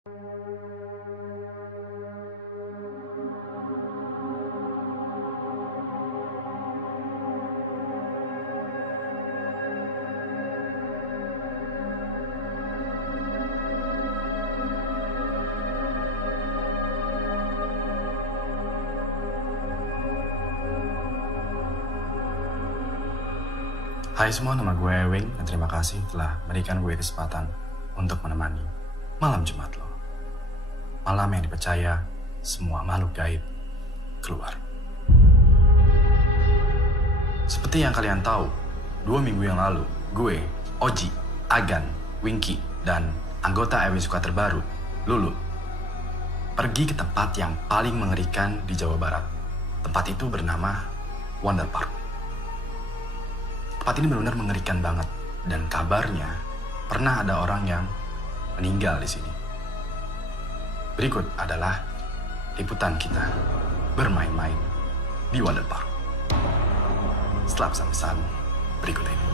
Hai semua, nama gue Wing dan terima kasih telah memberikan gue kesempatan untuk menemani malam Jumat lo. Malam yang dipercaya semua makhluk gaib keluar. Seperti yang kalian tahu, 2 minggu yang lalu, gue, Oji, Agan, Winky, dan anggota Ewing Squad terbaru, Lulu, pergi ke tempat yang paling mengerikan di Jawa Barat. Tempat itu bernama Wonder Park. Tempat ini benar-benar mengerikan banget, dan kabarnya pernah ada orang yang meninggal di sini. Berikut adalah liputan kita bermain-main di Wonder Park. Setelah pesan-pesan berikut ini.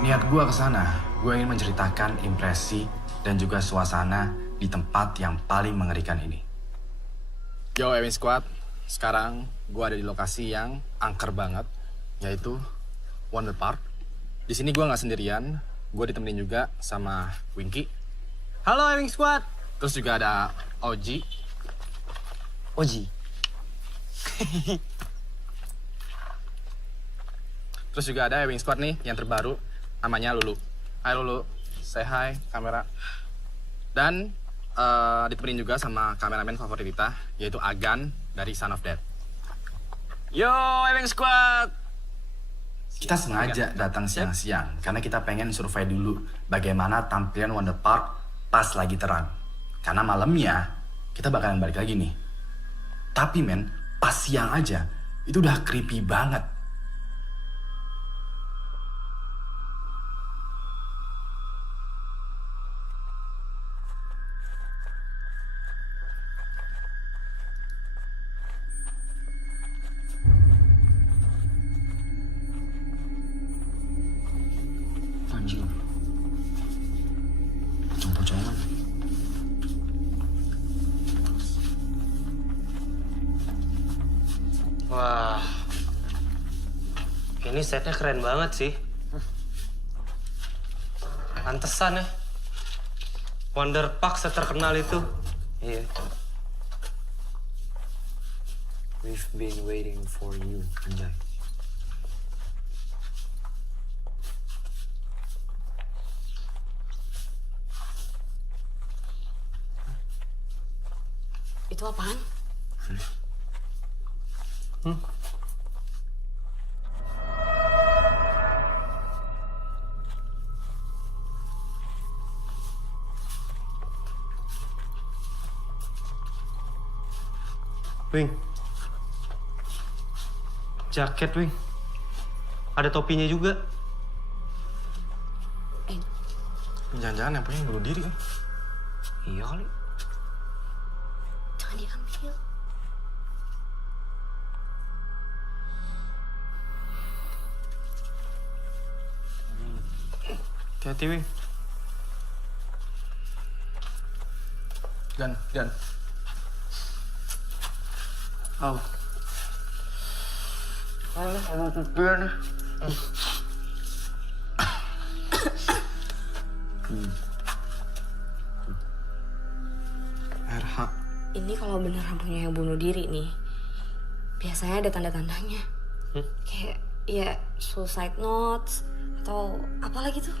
Niat gue kesana, gue ingin menceritakan impresi dan juga suasana di tempat yang paling mengerikan ini. Yo Ewing Squad, sekarang gue ada di lokasi yang angker banget, yaitu Wonder Park. Di sini gue nggak sendirian, gue ditemenin juga sama Winky. Halo Ewing Squad. Terus juga ada Oji. Terus juga ada Ewing Squad nih yang terbaru, namanya Lulu. Hai Lulu, say hi kamera. Dan ditemenin juga sama kameramen favorit kita, yaitu Agan dari Son of Death. Yo Ewing Squad. Kita sengaja datang siang-siang karena kita pengen survei dulu bagaimana tampilan Wonder Park pas lagi terang. Karena malamnya kita bakalan balik lagi nih. Tapi men, pas siang aja itu udah creepy banget. Anjir, pocong-pocongan. Wah, ini setnya keren banget sih. Pantesan ya, Wonder Park seterkenal itu. Iya. We've been waiting for you, Anjay. Itu apaan? Wing, jaket Wing, ada topinya juga. Jangan-jangan yang punya bunuh diri kan? Iya kali. Jangan diambil. Hati-hati Wing. Dan. Oh. Aduh, tutupan. RH. Ini kalau beneran punya yang bunuh diri nih, biasanya ada tanda-tandanya. Kayak ya suicide notes atau apa lagi tuh.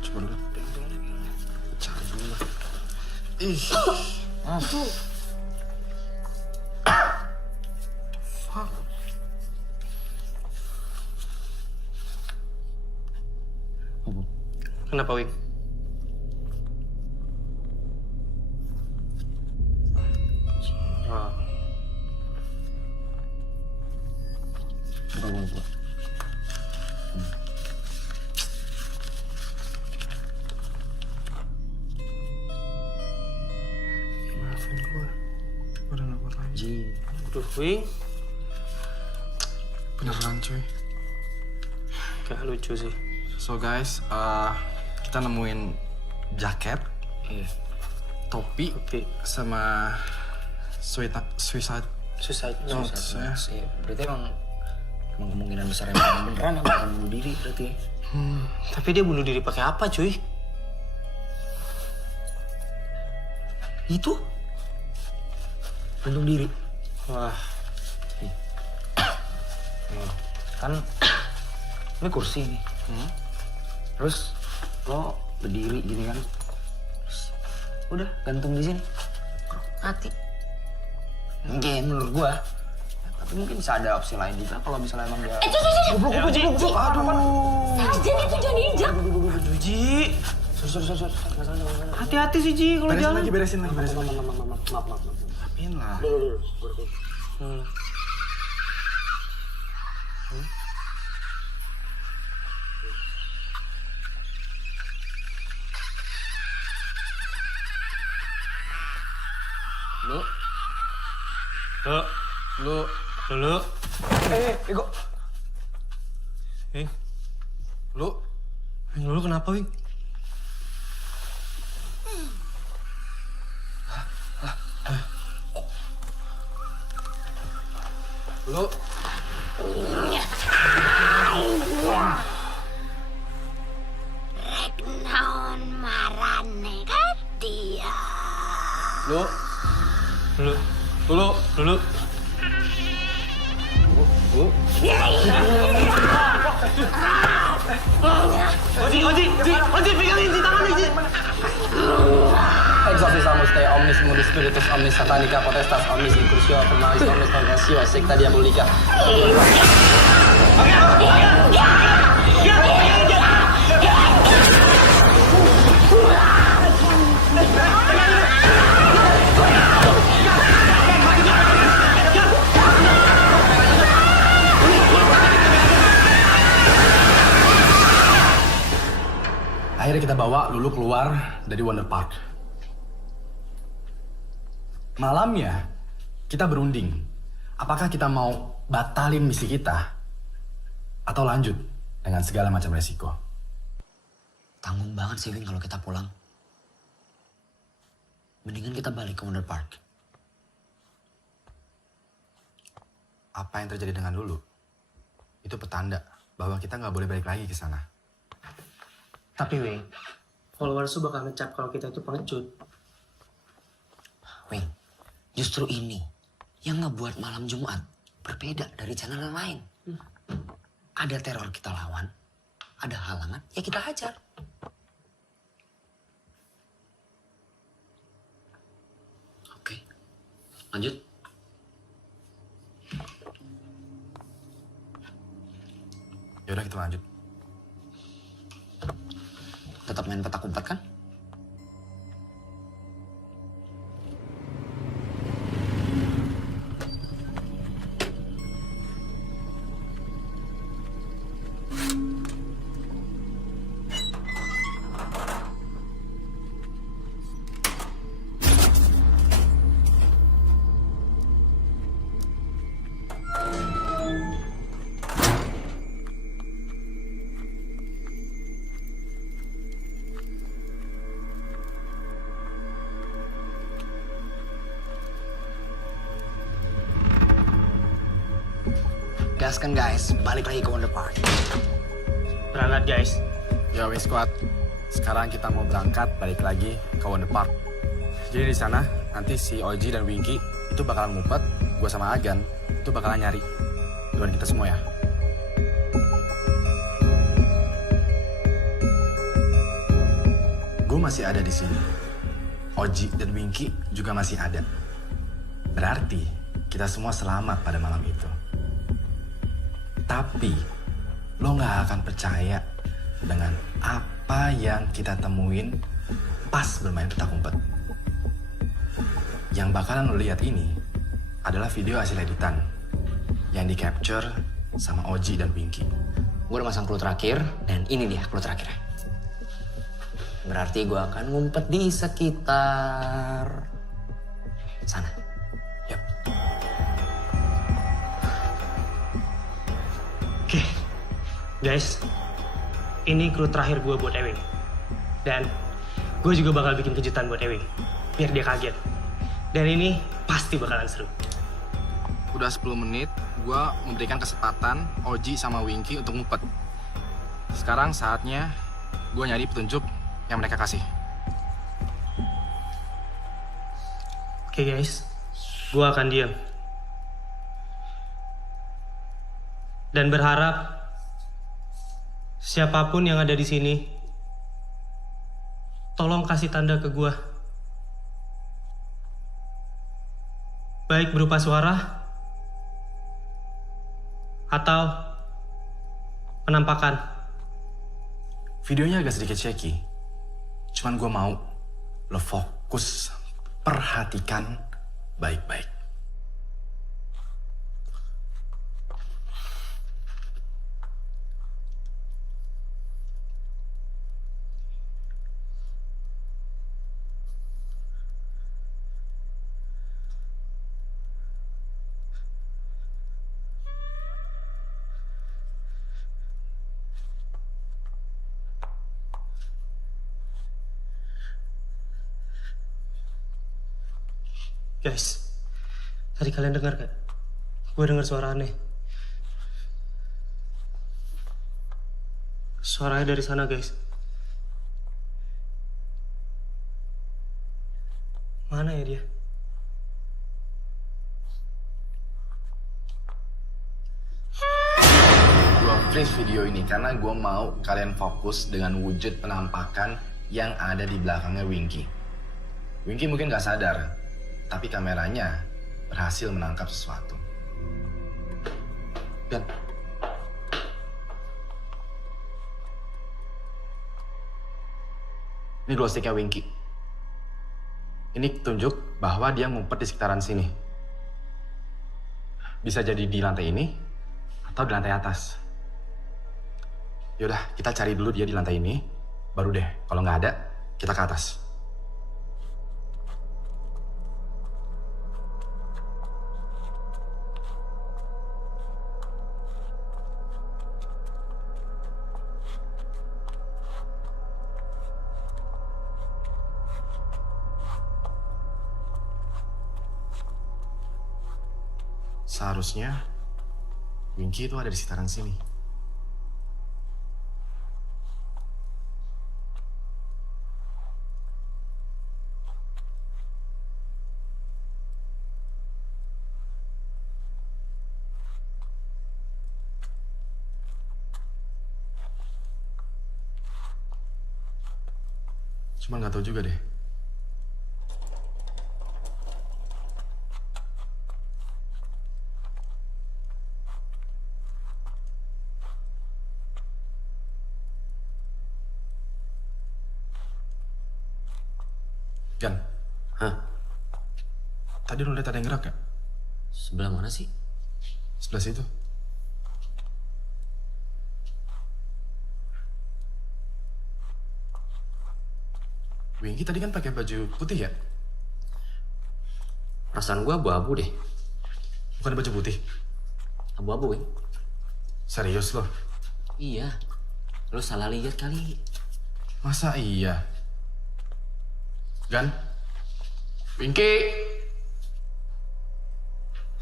Coba dulu. Cari dulu lah. Ih. Fuck. Kenapa Wing? Coba. Maafin gue udah gak kuat lagi. G. Aduh, Wing. Beneran cuy. Gak lucu sih. So guys, kita nemuin jaket, Iya. topi, Topi. sama suicide Suicide note. ya. Iya. Berarti emang kemungkinan besar emang beneran akan bunuh diri berarti. Tapi dia bunuh diri pakai apa, cuy? Itu gantung diri. Wah, Kan ini kursi nih. Terus lo berdiri gini kan. Terus udah gantung di sini. Mati. Mungkin menurut gua. Tapi mungkin bisa ada opsi lain juga kalau misalnya emang dia. Sarjan itu jangan diinjak. aduh, Ji. Sorry. Hati-hati sih, Ji, kalau jalan. Beresin lagi. Maaf. Apain lah. Lu, Lu. Ego. Wing, Lu, lu kenapa, Wing? lu. Naon marane katia. Lu. Lu. Oji, pegangin di tangan, Ji. Exorcismus te omnis mundus spiritus omnis satanica potestas omnis incursio formalis omnis congresio secta diabolica. Akhirnya kita bawa Lulu keluar dari Wonder Park. Malamnya, kita berunding. Apakah kita mau batalin misi kita? Atau lanjut dengan segala macam resiko? Tanggung banget sih, Wing, kalau kita pulang. Mendingan kita balik ke Wonder Park. Apa yang terjadi dengan Lulu? Itu petanda bahwa kita nggak boleh balik lagi ke sana. Tapi, Wing, followers tuh bakal ngecap kalau kita itu pengecut. Wing, justru ini yang ngebuat malam Jumat berbeda dari channel yang lain. Ada teror kita lawan, ada halangan, ya kita hajar. Oke, lanjut. Yaudah kita lanjut. Tetap main petak umpet kan? Gaskan guys, balik lagi ke Wonder Park. Berangkat, guys. Ya wes squad, sekarang kita mau berangkat balik lagi ke Wonder Park. Jadi di sana nanti si Oji dan Winky itu bakalan ngumpet, gue sama Agan itu bakalan nyari. Doain kita semua ya. Gue masih ada di sini. Oji dan Winky juga masih ada. Berarti kita semua selamat pada malam itu. Tapi lo gak akan percaya dengan apa yang kita temuin pas bermain petak umpet. Yang bakalan lo lihat ini adalah video hasil editan yang di-capture sama Oji dan Winky. Gue udah masang clue terakhir, dan ini dia clue terakhirnya. Berarti gue akan ngumpet di sekitar sana. Yap. Guys, ini kru terakhir gue buat Ewing. Dan gue juga bakal bikin kejutan buat Ewing, biar dia kaget. Dan ini pasti bakalan seru. Udah 10 menit, gue memberikan kesempatan Oji sama Winky untuk ngumpet. Sekarang saatnya gue nyari petunjuk yang mereka kasih. Oke guys, gue akan diam. Dan berharap siapapun yang ada di sini, tolong kasih tanda ke gue. Baik berupa suara atau penampakan. Videonya agak sedikit shaky. Cuman gue mau lo fokus, perhatikan baik-baik. Guys, tadi kalian dengar gak? Gue dengar suara aneh. Suaranya dari sana guys. Mana ya dia? Gue freeze video ini karena gue mau kalian fokus dengan wujud penampakan yang ada di belakangnya Winky. Winky mungkin gak sadar, tapi kameranya berhasil menangkap sesuatu. Dan ini glow sticknya Winky. Ini tunjuk bahwa dia ngumpet di sekitaran sini. Bisa jadi di lantai ini atau di lantai atas. Yaudah, kita cari dulu dia di lantai ini, baru deh kalau nggak ada kita ke atas. Seharusnya Winky itu ada di sekitaran sini. Cuma nggak tahu juga deh. Gan, Hah? tadi lu lihat ada yang gerak gak? Sebelah mana sih? Sebelah situ. Winky tadi kan pakai baju putih ya? Perasaan gue abu-abu deh. Bukan baju putih. Abu-abu, Wing. Serius loh? Iya. Lo salah lihat kali. Masa iya? Gan? Winky?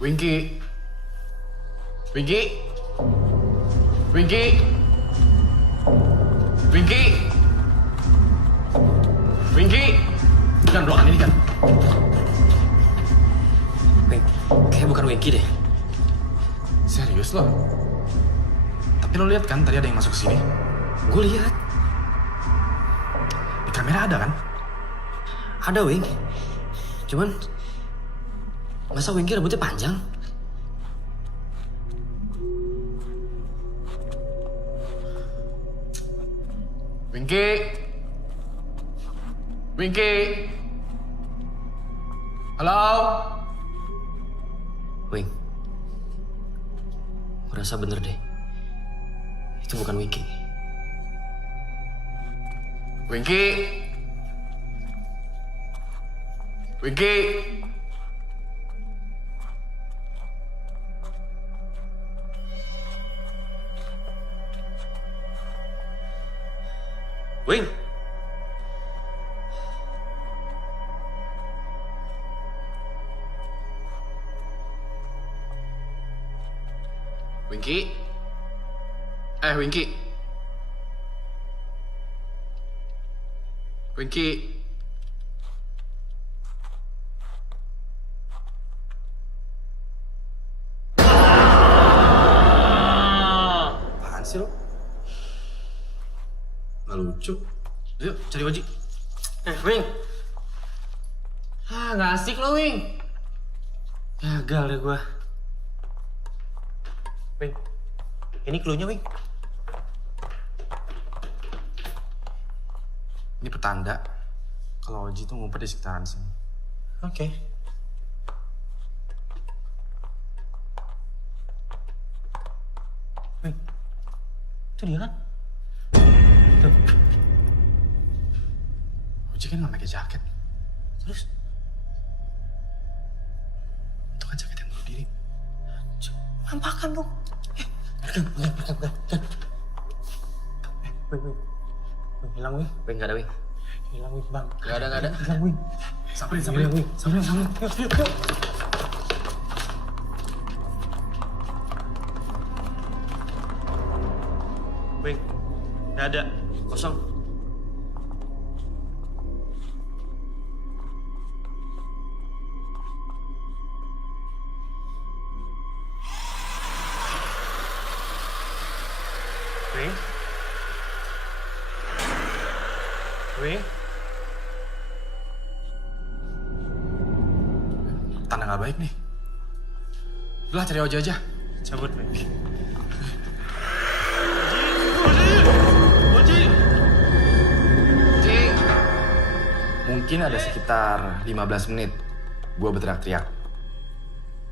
Winky? Winky? Winky? Winky? Winky? Gan, ruangan ini kan? Wing, kayak bukan Winky deh. Serius loh? Tapi lo lihat kan tadi ada yang masuk ke sini? Gue lihat. Di kamera ada kan? Ada, Wing. Cuman, masa Winky rambutnya panjang? Winky? Winky? Halo? Wing, gue rasa bener deh. Itu bukan Winky. Winky? Winky? Wing. Winky. Winky. Winky. Apaan sih lo? Nggak lucu. Yuk, cari Oji. Wing. Nggak asik lo, Wing. Gagal deh gua. Wing, ini clue-nya, Wing. Ini petanda kalau Oji tuh ngumpet di sekitaran sini. Oke. Wing, itu dia kan? Tuh. Oji kan nggak pakai jaket. Terus? Itu kan jaket yang bunuh diri. Nampakan dong. Bukan. Wing. Hilang, Wing. Wing, gak ada Wing. Hilang, Wing, Bang. Gak ada. Hilang, Wing. Samperin. Wing. Samperin. Yuk. Wing, gak ada. Kosong. Wing. Tanda nggak baik nih. Udah cari Oji aja. Cabut, Wing. Mungkin ada sekitar 15 menit gue berteriak-teriak.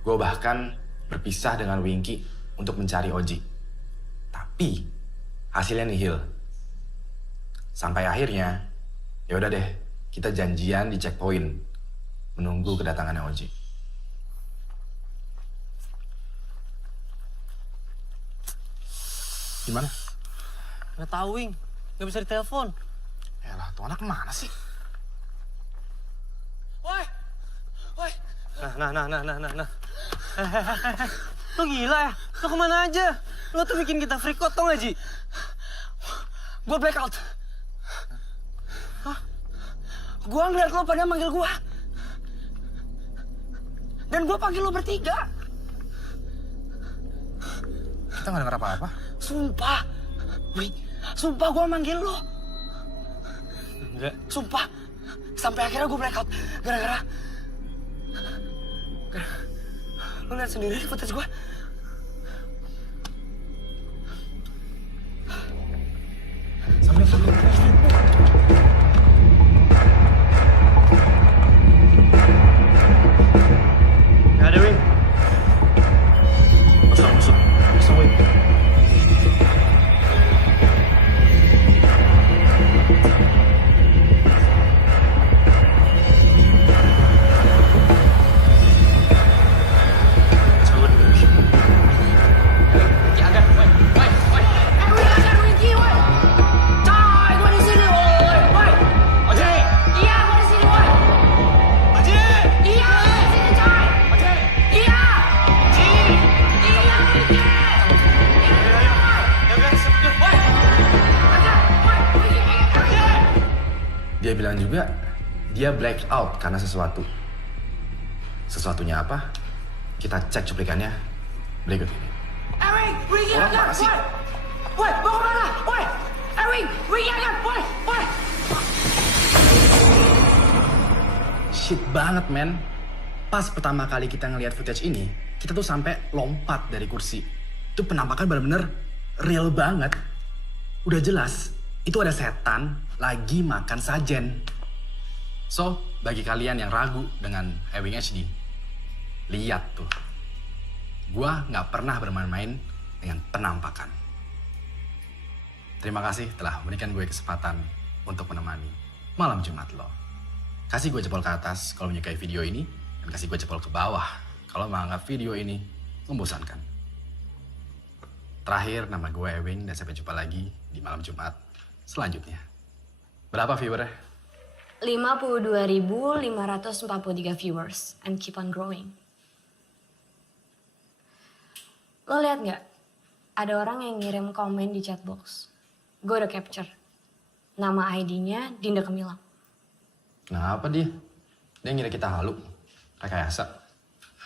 Gue bahkan berpisah dengan Winky untuk mencari Oji. Tapi hasilnya nihil. Sampai akhirnya, ya udah deh, kita janjian di checkpoint menunggu kedatangannya Oji. Gimana? Nggak tahu, Wing. Nggak bisa ditelepon. Yalah, tuh anak kemana sih? Woi. Nah. Lo gila ya? Lo kemana aja? Lo tuh bikin kita freak out, tau gak, Ji? Gue blackout. Hah? Gue ngeliat lo pada manggil gue. Dan gue panggil lo bertiga. Kita nggak denger apa-apa. Sumpah. Wing, sumpah gue manggil lo. Enggak. Sumpah. Sampai akhirnya gue blackout. Gara-gara lo lihat sendiri footage gue. Sampai. Gak ada, Wing. Kosong, Wing. Dia bilang juga, dia black out karena sesuatu. Sesuatunya apa? Kita cek cuplikannya berikut ini. Wing, Orang mana sih? Woi, mau kemana? Woi, Wing, jangan, woi. Shit banget, men. Pas pertama kali kita ngelihat footage ini, kita tuh sampai lompat dari kursi. Itu penampakan bener-bener real banget. Udah jelas, itu ada setan lagi makan sajen. So, bagi kalian yang ragu dengan Ewing HD, lihat tuh. Gua nggak pernah bermain-main dengan penampakan. Terima kasih telah memberikan gue kesempatan untuk menemani malam Jumat lo. Kasih gue jempol ke atas kalau menyukai video ini, dan kasih gue jempol ke bawah kalau menganggap video ini membosankan. Terakhir, nama gue Ewing, dan sampai jumpa lagi di malam Jumat selanjutnya. Berapa viewernya? 52.543 viewers and keep on growing. Lo lihat nggak? Ada orang yang ngirim komen di chatbox. Gue udah capture. Nama ID-nya Dinda Kemilang. Kenapa dia? Dia ngira kita halu. Rekayasa.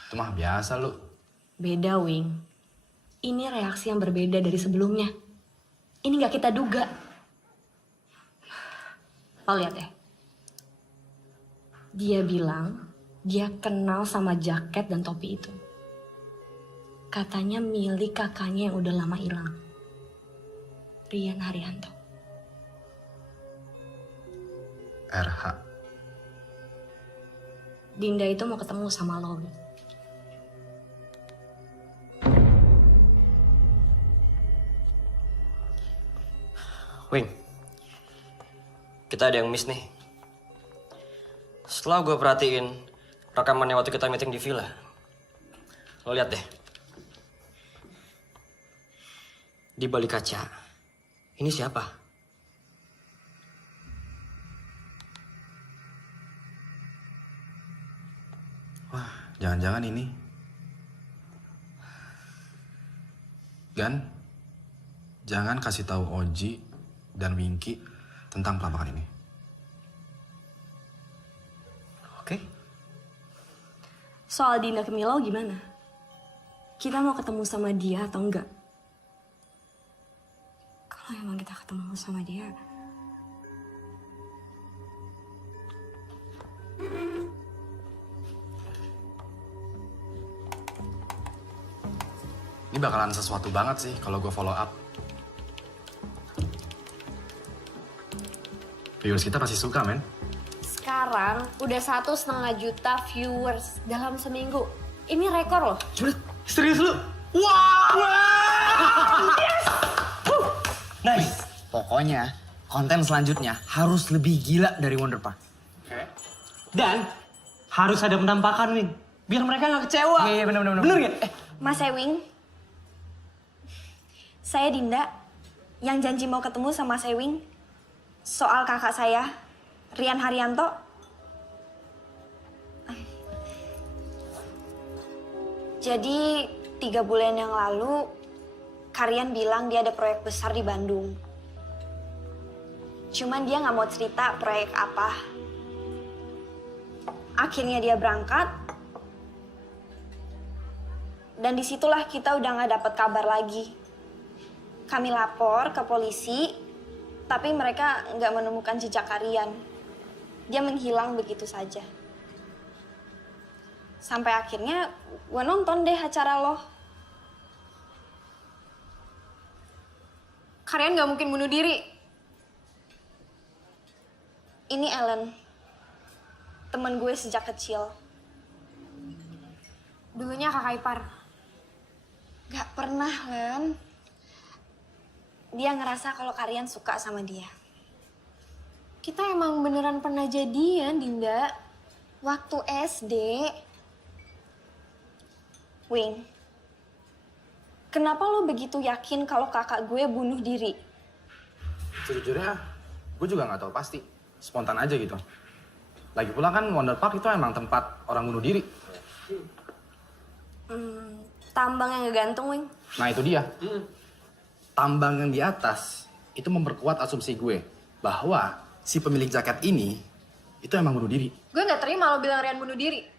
Itu mah biasa lu. Beda, Wing. Ini reaksi yang berbeda dari sebelumnya. Ini nggak kita duga. Lo lihat deh. Dia bilang dia kenal sama jaket dan topi itu. Katanya milik kakaknya yang udah lama hilang. Rian Haryanto. RH. Dinda itu mau ketemu sama lo. Wing, kita ada yang miss nih. Setelah gue perhatiin rekamannya waktu kita meeting di villa, lo lihat deh. Di balik kaca, ini siapa? Wah, jangan-jangan ini. Gan, jangan kasih tahu Oji dan Winky tentang penampakan ini. Oke. Soal Dinda Kemilau gimana? Kita mau ketemu sama dia atau enggak? Kalau emang kita ketemu sama dia, Ini bakalan sesuatu banget sih kalau gue follow up. Viewers kita pasti suka, men. sekarang udah 1,5 juta viewers dalam seminggu. Ini rekor loh. Serius lu? Nice. Pokoknya konten selanjutnya harus lebih gila dari Wonder Park. Dan harus ada penampakan, Wing. Biar mereka nggak kecewa. Iya, bener. Bener nggak? Mas Ewing, saya Dinda yang janji mau ketemu sama Mas Ewing soal kakak saya, Rian Haryanto. Jadi 3 bulan yang lalu, Karian bilang dia ada proyek besar di Bandung. Cuman dia nggak mau cerita proyek apa. Akhirnya dia berangkat, dan disitulah kita udah nggak dapat kabar lagi. Kami lapor ke polisi, tapi mereka nggak menemukan jejak Karian. Dia menghilang begitu saja. Sampai akhirnya gue nonton deh acara lo. Karian nggak mungkin bunuh diri. Ini Ellen, temen gue sejak kecil. Dulunya kakak ipar. Gak pernah, Len. Dia ngerasa kalau Karian suka sama dia. Kita emang beneran pernah jadian, Dinda. Waktu SD. Wing, kenapa lo begitu yakin kalau kakak gue bunuh diri? Sejujurnya, gue juga nggak tahu pasti. Spontan aja gitu. Lagi pula kan Wonder Park itu emang tempat orang bunuh diri. Tambang yang ngegantung, Wing. Nah itu dia. Tambang yang di atas itu memperkuat asumsi gue bahwa si pemilik jaket ini itu emang bunuh diri. Gue nggak terima lo bilang Rian bunuh diri.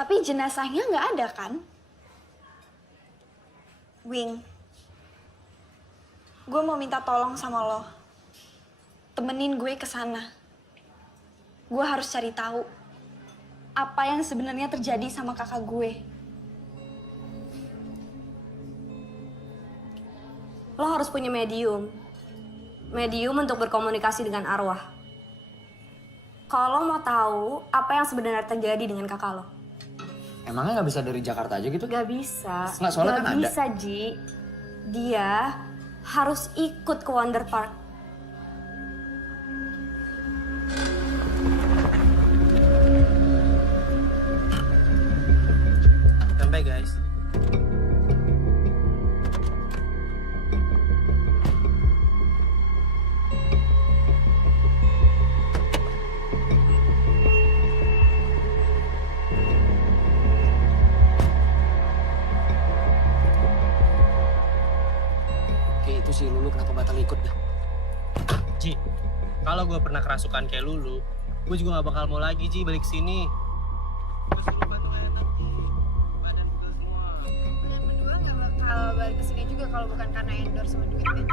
Tapi jenazahnya nggak ada kan? Wing, gue mau minta tolong sama lo. Temenin gue ke sana. Gue harus cari tahu apa yang sebenarnya terjadi sama kakak gue. Lo harus punya medium. Medium untuk berkomunikasi dengan arwah. Kalau lo mau tahu apa yang sebenarnya terjadi dengan kakak lo. Emangnya nggak bisa dari Jakarta aja gitu? Gak bisa. Nggak, soalnya Gak kan ada. bisa, Ji. Dia harus ikut ke Wonder Park. ya guys. Kayak itu si Lulu kenapa batal ikut dah? Ji, kalau gue pernah kerasukan kayak Lulu, gue juga gak bakal mau lagi Ji balik sini. Gue suruh bantu kayak nanti. Badan pegel semua. Kalian berdua gak bakal balik ke sini juga kalau bukan karena endorse sama duit kan?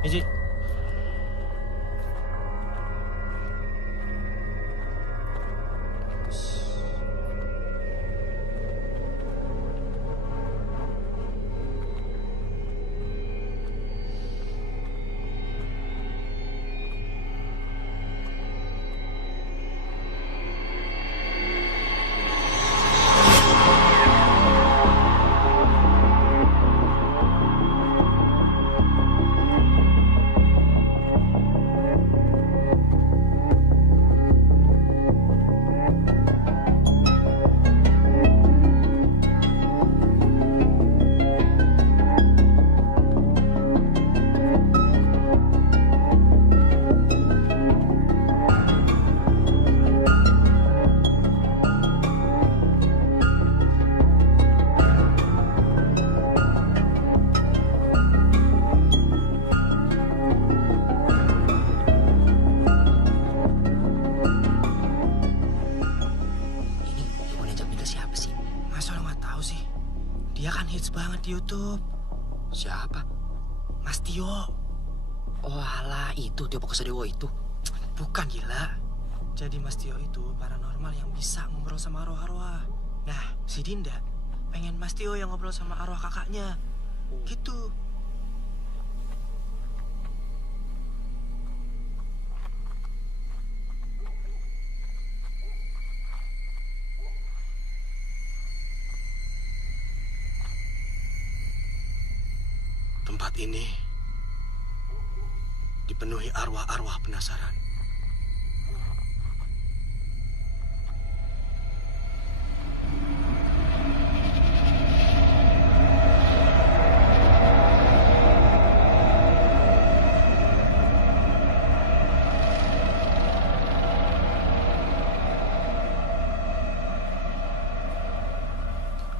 Ya Ji. Ini ibu Nejak Minta siapa sih? Masa lo gak tahu sih? Dia kan hits banget di YouTube. Siapa? Mas Tio. Oh alah, itu Tio Pakusadewo itu. Bukan gila. Jadi Mas Tio itu paranormal yang bisa ngobrol sama arwah-arwah. Nah, si Dinda pengen Mas Tio yang ngobrol sama arwah kakaknya. Gitu. Tempat ini dipenuhi arwah-arwah penasaran.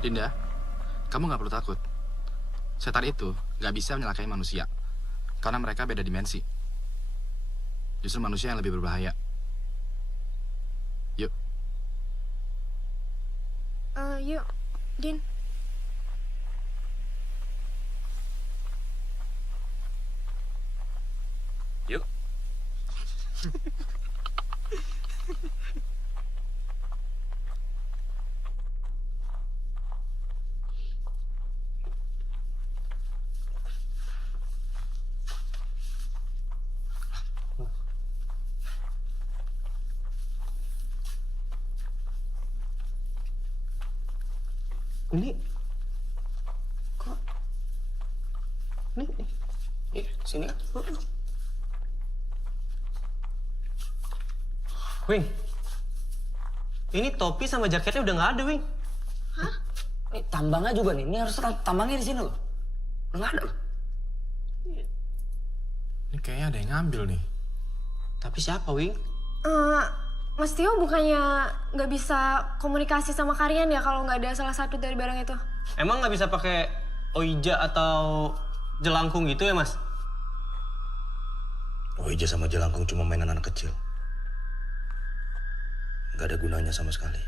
Dinda, kamu nggak perlu takut. Setan itu nggak bisa menyelakai manusia, karena mereka beda dimensi. Justru manusia yang lebih berbahaya. Yuk. Yuk, Din. Yuk. Ini kok ini Sini. Wing. Ini topi sama jaketnya udah nggak ada, Wing. Nih tambangnya juga nih. Ini harus tambangnya di sini loh. Udah nggak ada loh. Ini kayaknya ada yang ngambil nih. Tapi siapa, Wing? Mas Tio bukannya nggak bisa komunikasi sama Karian ya kalau nggak ada salah satu dari barang itu? Emang nggak bisa pakai oija atau jelangkung gitu ya, Mas? Oija sama jelangkung cuma mainan anak kecil. Gak ada gunanya sama sekali.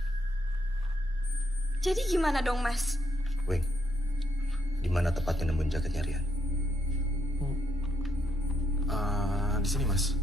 Jadi gimana dong, Mas? Wing, di mana tepatnya nemuin jaketnya Rian? Di sini, Mas.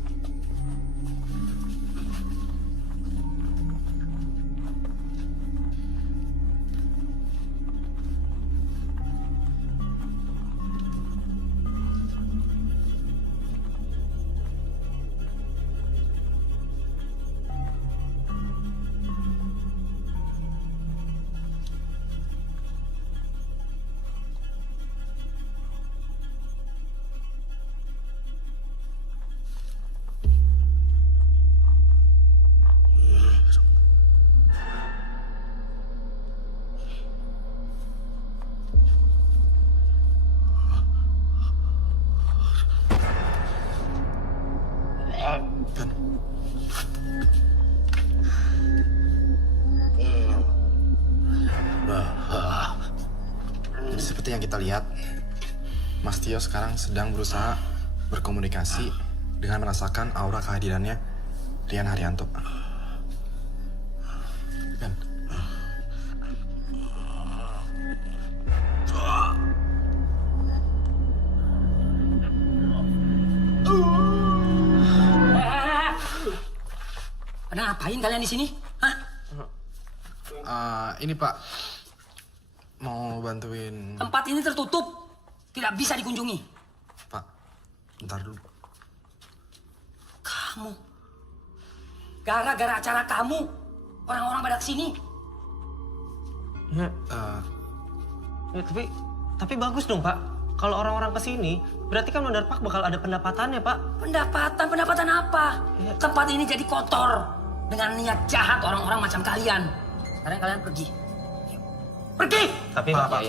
Seperti yang kita lihat, Mas Tio sekarang sedang berusaha berkomunikasi dengan merasakan aura kehadirannya Rian Haryanto. Ben. Pada ngapain kalian di sini? Hah? Ini Pak, mau bantuin Tempat ini tertutup, tidak bisa dikunjungi. Pak. Bentar dulu. Kamu, gara-gara acara kamu, orang-orang pada kesini. Ya, tapi bagus dong Pak. Kalau orang-orang kesini, berarti kan Mondar Park bakal ada pendapatannya Pak. Pendapatan apa? Iya. Tempat ini jadi kotor dengan niat jahat orang-orang macam kalian. Sekarang kalian pergi. Pergi! Tapi Pak,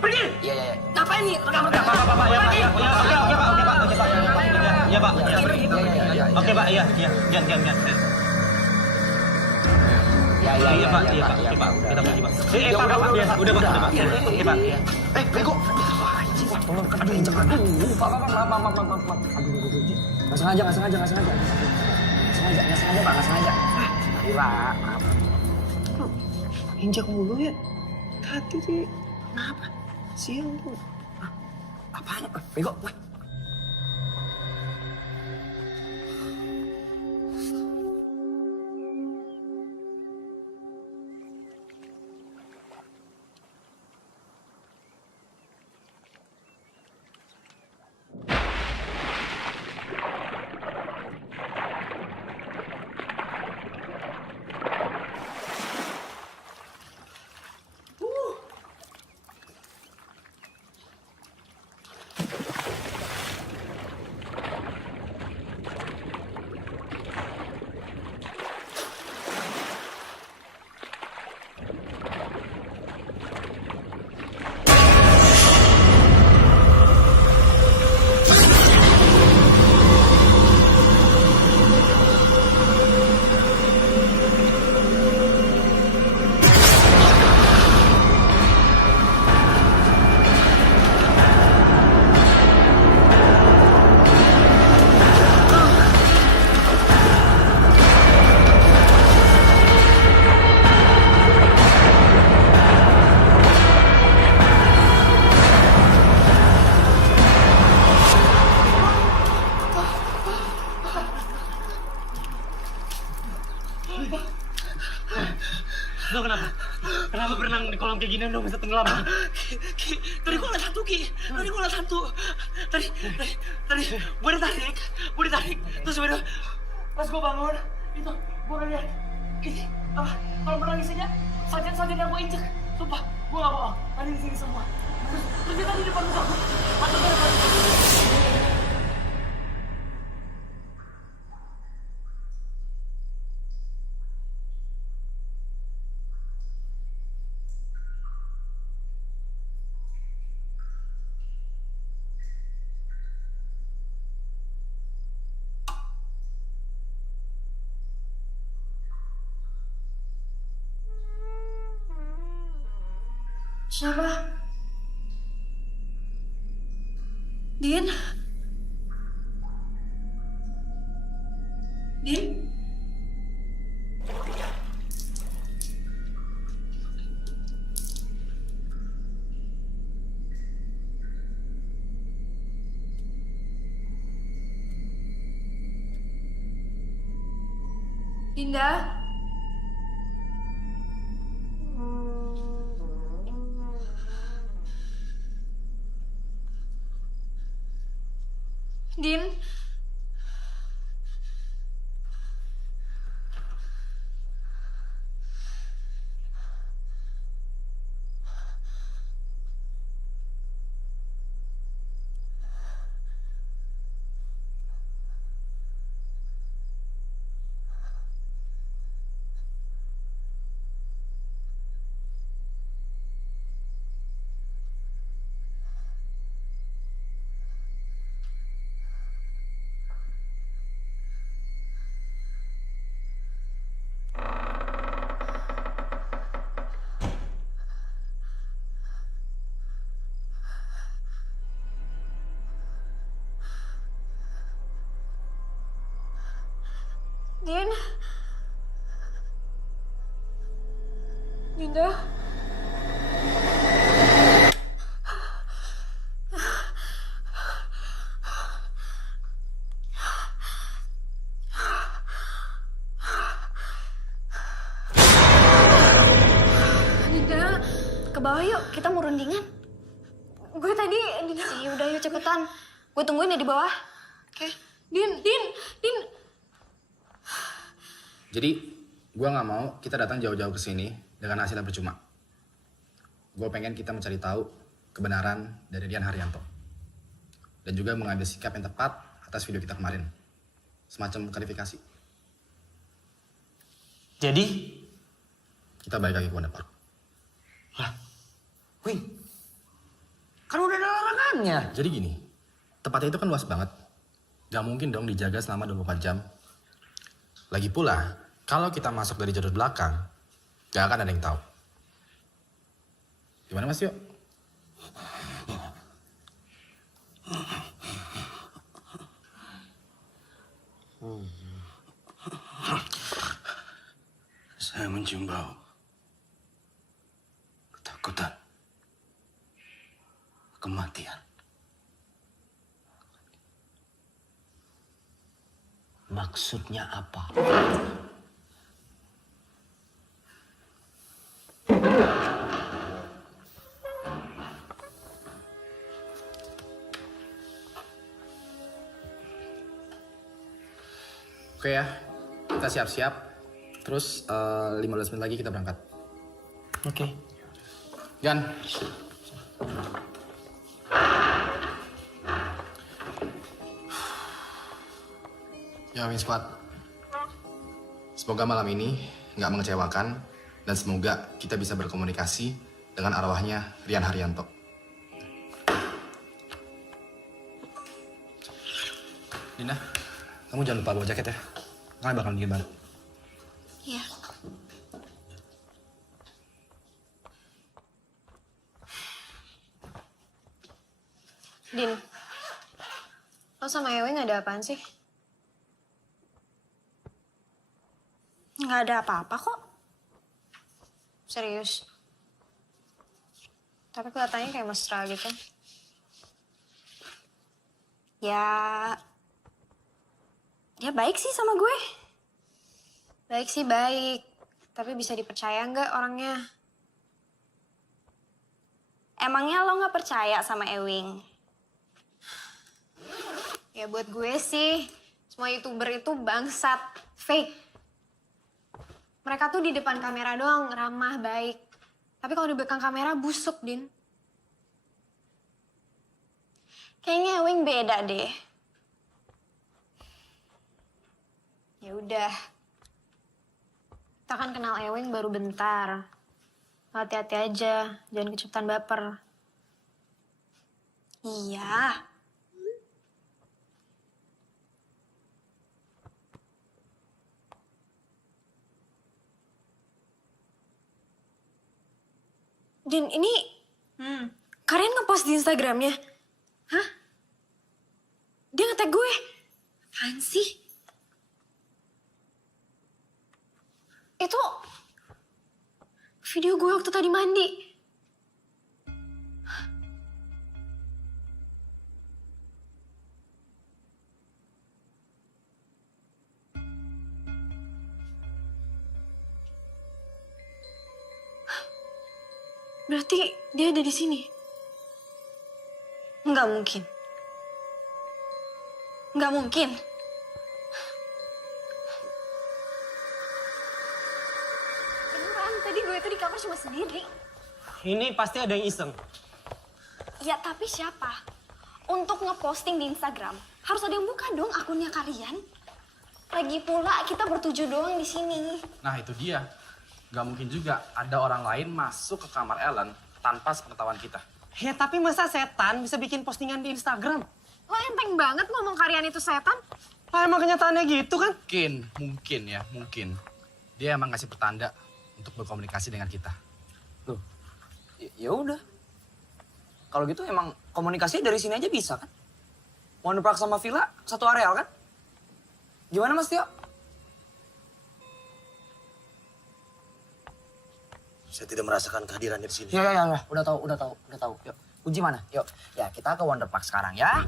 Pergi! Iya. Ngapain nih? Regam-regam? Pak, Pergi! Iya Pak. Oke Pak, iya. Jangan. Iya Pak. Kita pergi Pak. Pak, biasa. Udah Pak. Oke Pak. Bego. Tolong, aduh, Pak, maaf. Nggak sengaja, Pak, nggak sengaja. Aduh, Pak, maaf. Injak mulu ya. Hati sih. Kenapa? Siang tuh. Apaan? Bego, weh. Lo kenapa? Kenapa berenang di kolam kayak gini lo bisa tenggelam? Tadi gua ngeliat hantu, Ki. Tadi gua ditarik. Terus udah pas gua bangun, itu gua ngeliat ini apa? Kalau menangis aja, sajen yang gua injek. Sumpah, gua nggak bohong. Tadi di sini semua. Terus dia tadi di depan gua. Mata gua depan. Siapa? Din? Din? Dinda? Din? Din. Dinda. Dinda, ke bawah yuk, kita mau rundingan. Gue tadi, Dinda. Udah yuk cepetan. Gue tungguin ya di bawah. Oke. Din. Jadi, gue nggak mau kita datang jauh-jauh ke sini dengan hasil yang percuma. Gue pengen kita mencari tahu kebenaran dari Rian Haryanto. Dan juga mengambil sikap yang tepat atas video kita kemarin. Semacam klarifikasi. Jadi, Kita balik lagi ke Wanda Park. Lah, Wing, kan udah ada larangannya. Jadi gini, tempatnya itu kan luas banget. Gak mungkin dong dijaga selama 24 jam. Lagi pula, kalau kita masuk dari jalur belakang, gak akan ada yang tahu. Gimana Mas Yo? Saya mencium bau. Ketakutan. Kematian. Maksudnya apa? Oke ya, kita siap-siap. Terus 15 menit lagi kita berangkat. oke. Gan. Ya, Wing Squad. Semoga malam ini nggak mengecewakan dan semoga kita bisa berkomunikasi dengan arwahnya Rian Haryanto. Dinda, kamu jangan lupa bawa jaket ya. Kalian bakal dingin banget. Iya. Din, lo sama Ewing ada apaan sih? Nggak ada apa-apa kok. Serius. Tapi kelihatannya kayak mesra gitu. Ya, dia baik sih sama gue. Baik sih baik, tapi bisa dipercaya nggak orangnya? Emangnya lo nggak percaya sama Ewing? Ya buat gue sih, semua YouTuber itu bangsat, fake. Mereka tuh di depan kamera doang ramah, baik. Tapi kalau di belakang kamera busuk, Din. Kayaknya Ewing beda deh. Ya udah. Kita kan kenal Ewing baru bentar. Hati-hati aja, jangan kecepatan baper. Iya. Din, ini kalian ngepost di Instagramnya? Hah? Dia nge-tag gue? Apaan sih? Itu video gue waktu tadi mandi. Berarti dia ada di sini? Nggak mungkin. Nggak mungkin. Beneran, tadi gue itu di kamar cuma sendiri. Ini pasti ada yang iseng. Ya tapi siapa? Untuk ngeposting di Instagram, harus ada yang buka dong akunnya kalian. Lagi pula kita bertujuh doang di sini. Nah itu dia. Gak mungkin juga ada orang lain masuk ke kamar Ellen tanpa sepengetahuan kita. Ya tapi masa setan bisa bikin postingan di Instagram? Lo enteng banget ngomong kalian itu setan. Ah, emang kenyataannya gitu kan? Mungkin. Dia emang ngasih pertanda untuk berkomunikasi dengan kita. Loh, ya udah. Kalau gitu emang komunikasi dari sini aja bisa kan? Wonder Park sama Villa satu areal kan? Gimana Mas Tio? Saya tidak merasakan kehadirannya di sini. Ya. Udah tahu. Yuk, kunci mana? Yuk, ya kita ke Wonder Park sekarang ya.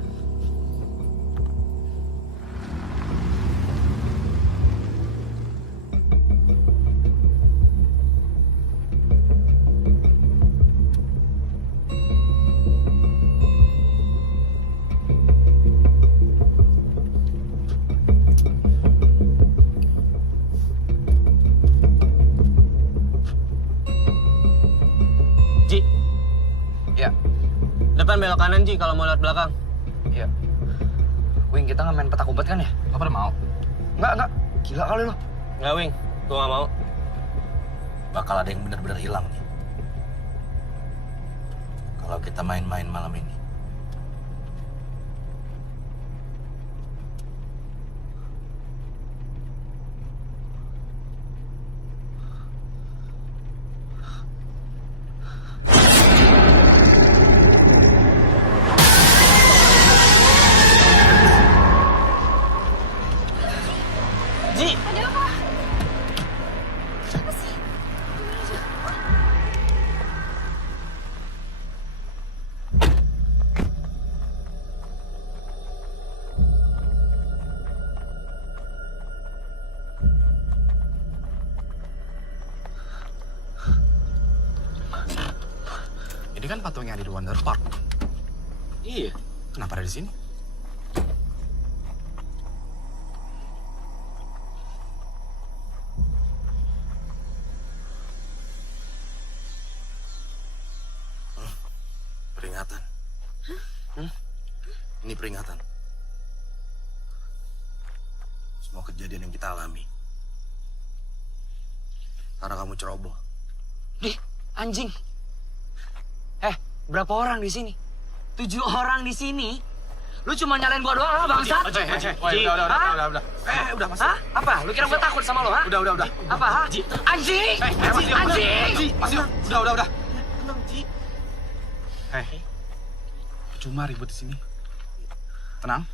Ji, Ya, depan belok kanan Ji kalau mau lewat belakang. ya. Wing, kita nggak main petak umpet kan ya? Lo pada mau? Enggak. Gila kali lo. Nggak, Wing. Gue nggak mau. Bakal ada yang benar-benar hilang nih. Kalau kita main-main malam ini. Ji, Ada apa? Apa sih? Ini kan patung yang ada di Wonder Park. iya. Kenapa ada di sini? Peringatan. Ini peringatan. Semua kejadian yang kita alami. Karena kamu ceroboh. Dih, anjing. Berapa orang di sini? 7 orang di sini. Lu cuma nyalain gua doang, bangsat. Udah. Udah masuk. Hah? Apa? Lu kira gua takut sama lu, ha? Udah. Apa, ha? Anjing! Anjing! Masuk. Udah. Tenang, Ji. Percuma ribut di sini. Tenang.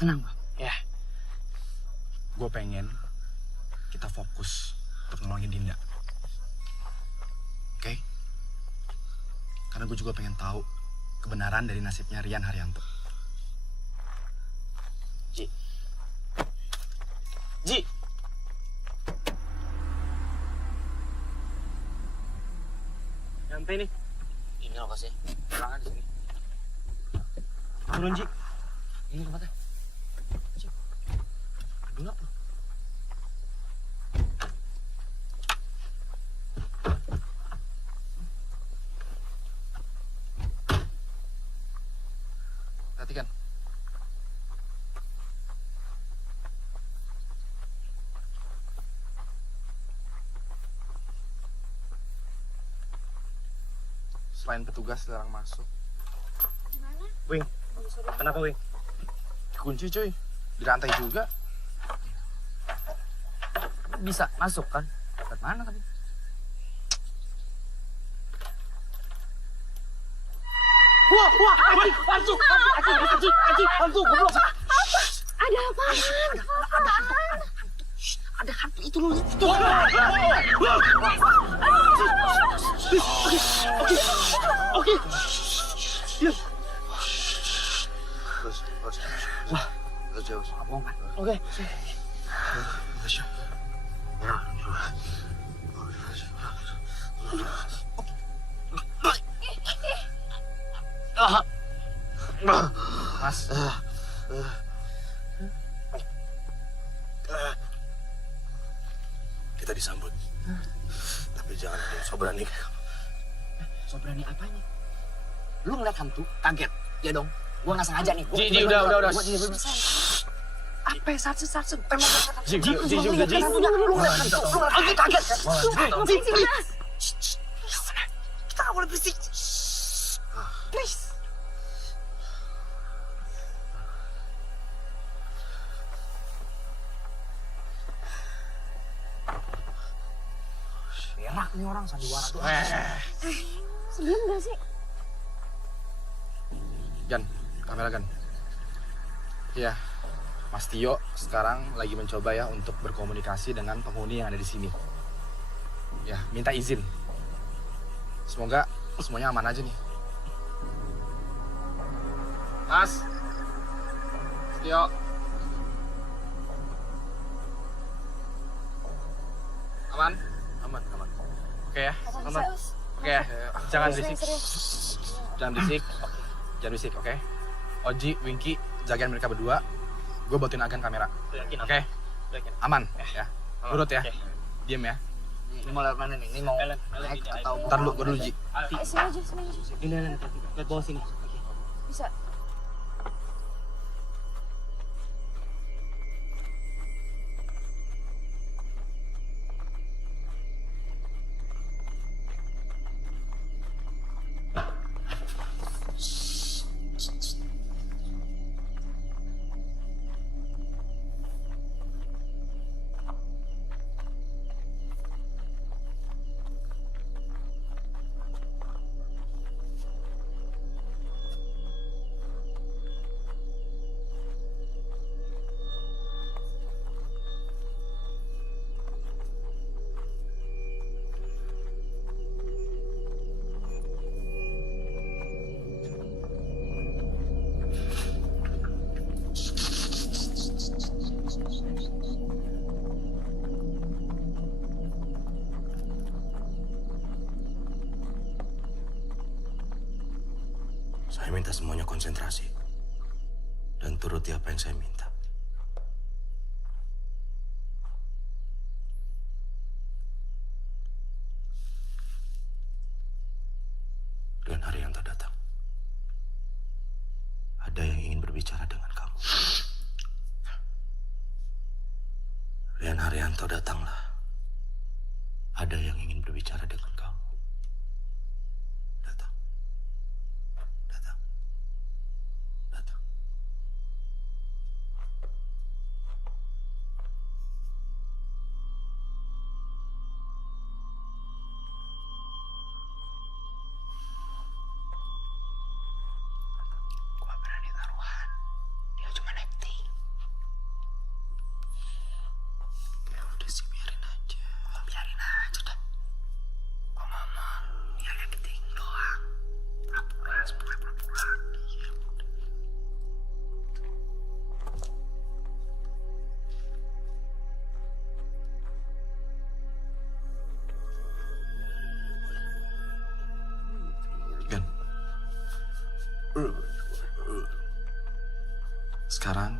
Tenang, Bang. Ya. Gue pengen kita fokus untuk nolongin Dinda. Oke? Karena gue juga pengen tahu kebenaran dari nasibnya Rian Haryanto. Ji. Nyampe nih. Ini lokasinya. Ruangan di sini. Turun, Ji. Ini tempatnya. Gelap loh. Perhatikan. Selain petugas dilarang masuk. Wing. Kenapa, Wing? Dikunci cuy. Di rantai juga. Bisa masuk kan? Ke mana tapi? Hantu, goblok. Ada apaan? Ada hantu itu loh. Oke. Terus. Oke. Mas. Kita disambut. Tapi jangan ada yang so berani. So berani apanya? Lu ngeliat hantu, kaget. Ya dong. Gua nggak sengaja nih. Gua Ji, tiba-tiba udah. gua tiba-tiba apa ya, satsen. Emang Ji. Lu ngeliat hantu, lu ngeliat hantu. Lu ngeliat hantu, kaget. Kita nggak boleh berisik. Please. Berak nih orang sandiwara tuh. Sebelum gak sih? Gan, kamera Gan. Iya, Mas Tio sekarang lagi mencoba ya untuk berkomunikasi dengan penghuni yang ada di sini. ya minta izin. Semoga semuanya aman aja nih. Mas, Tio. Aman? Aman. Oke ya? Aman. Oke ya? Jangan berisik. Jangan berisik, oke? Oji, Winky, jagain mereka berdua. Gue buatin Agan kamera. Oke? Aman ya? Nurut ya? Diem ya? Ini mau lewat mana nih? Ini mau naik atau Ntar dulu, gue dulu Ji. Sini aja. ini lihat bawah sini. Bisa. Saya minta semuanya konsentrasi dan turuti apa yang saya minta. Rian Haryanto datang. Ada yang ingin berbicara dengan kamu. Rian Haryanto datanglah. Ada yang ingin berbicara dengan kamu. Datang. Gua berani taruhan. Dia cuma acting. Ya udah sih, biarin aja dah. Gua ngomong, dia acting doang. Pura-pura. Iya, udah. Gan. Sekarang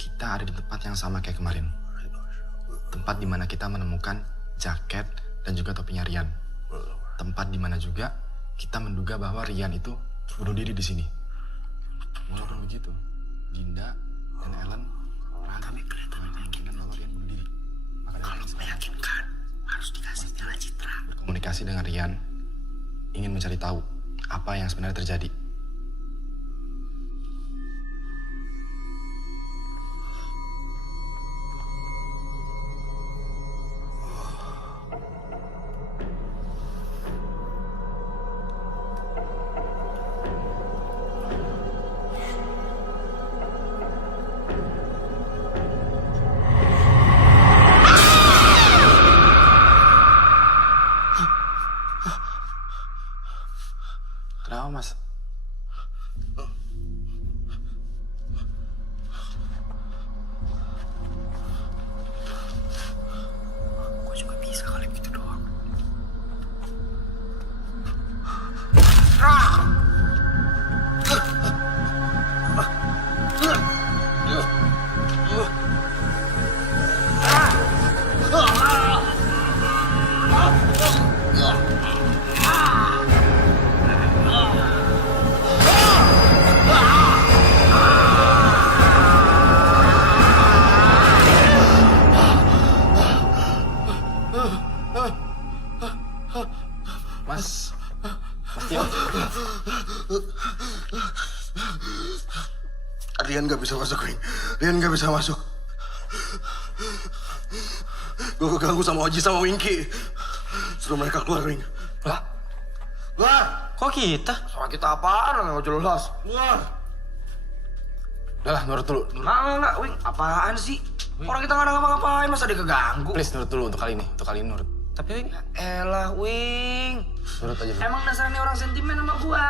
kita ada di tempat yang sama kayak kemarin. Tempat di mana kita menemukan jaket dan juga topinya Rian. Tempat di mana juga kita menduga bahwa Rian itu bunuh diri di sini. Walaupun begitu, Dinda dan Ellen kami kelihatan meyakinkan bahwa Rian bunuh diri. Kalau meyakinkan, harus dikasih jalan citra. Berkomunikasi dengan Rian, ingin mencari tahu apa yang sebenarnya terjadi. Kenapa, Mas? Gue juga bisa kali gitu doang. Mas Tio. Rian gak bisa masuk, Wing. Rian gak bisa masuk. Gue keganggu sama Oji sama Winky. Suruh mereka keluar, Wing. Lah, Keluar! kok kita? Soal kita apaan? Gak jelas. Keluar! Udah lah, nurut dulu. Enggak, Wing. Apaan sih? Orang kita nggak ada ngapa-ngapain, masa dia keganggu? Please, nurut dulu untuk kali ini. Untuk kali ini nurut. Tapi Wing, elah Wing. Nurut aja lu. Emang dasarnya orang sentimen sama gua.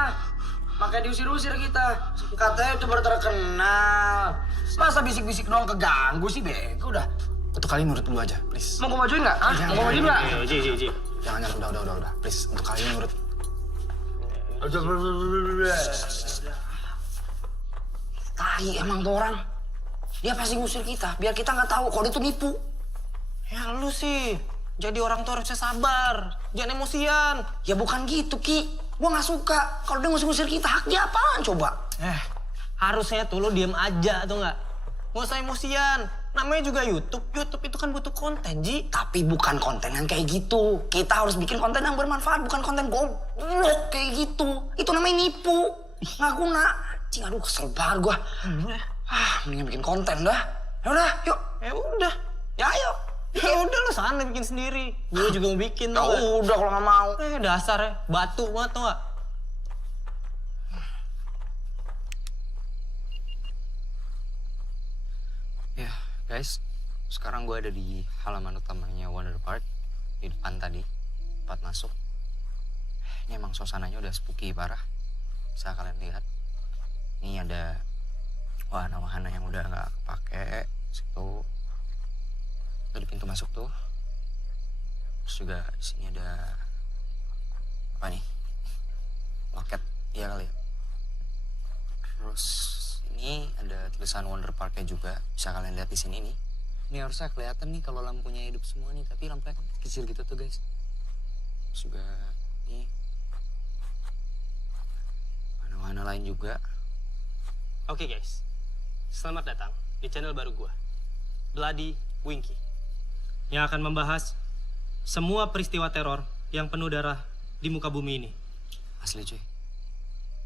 Makanya diusir-usir kita. Katanya youtuber terkenal. Masa bisik-bisik doang keganggu sih, bego dah. Untuk kali nurut dulu aja, please. Mau gua majuin nggak? Hah? Mau gua majuin nggak? Ji. Jangan, udah. Please, untuk kali ini nurut. Tai emang tuh orang. Dia pasti ngusir kita, biar kita nggak tahu kalau dia tuh nipu. Ya lu sih, jadi orang tuh harusnya sabar, jangan emosian. Ya bukan gitu, Ki. Gua nggak suka kalau dia ngusir-ngusir kita. Hak dia apaan coba? Harusnya tuh lo diem aja tuh nggak usah emosian. Namanya juga YouTube itu kan butuh konten, Ji. Tapi bukan konten yang kayak gitu. Kita harus bikin konten yang bermanfaat, bukan konten goblok kayak gitu. Itu namanya nipu. Nggak guna. Cing, aduh kesel banget gua. Mendingan bikin konten dah. Yaudah, yuk. Ya udah, Ya ayo. lo sana bikin sendiri. Gue juga mau bikin Ya tuh. Nggak? udah kalau nggak mau. Dasar ya, batu banget tuh nggak? Ya, guys. Sekarang gue ada di halaman utamanya Wonder Park. Di depan tadi. Tempat masuk. Ini emang suasananya udah spooky parah. Bisa kalian lihat. Ini ada wahana-wahana yang udah nggak kepake. Situ. Itu di pintu masuk tuh. Terus juga di sini ada apa nih? Loket, iya kali ya. Terus ini ada tulisan Wonder Park-nya juga. Bisa kalian lihat di sini nih. Ini harusnya kelihatan nih kalau lampunya hidup semua nih, tapi lampunya kan kecil gitu tuh, guys. Terus juga nih wahana-wahana lain juga. Oke guys, selamat datang di channel baru gua, Bloody Winky, yang akan membahas semua peristiwa teror yang penuh darah di muka bumi ini. Asli cuy.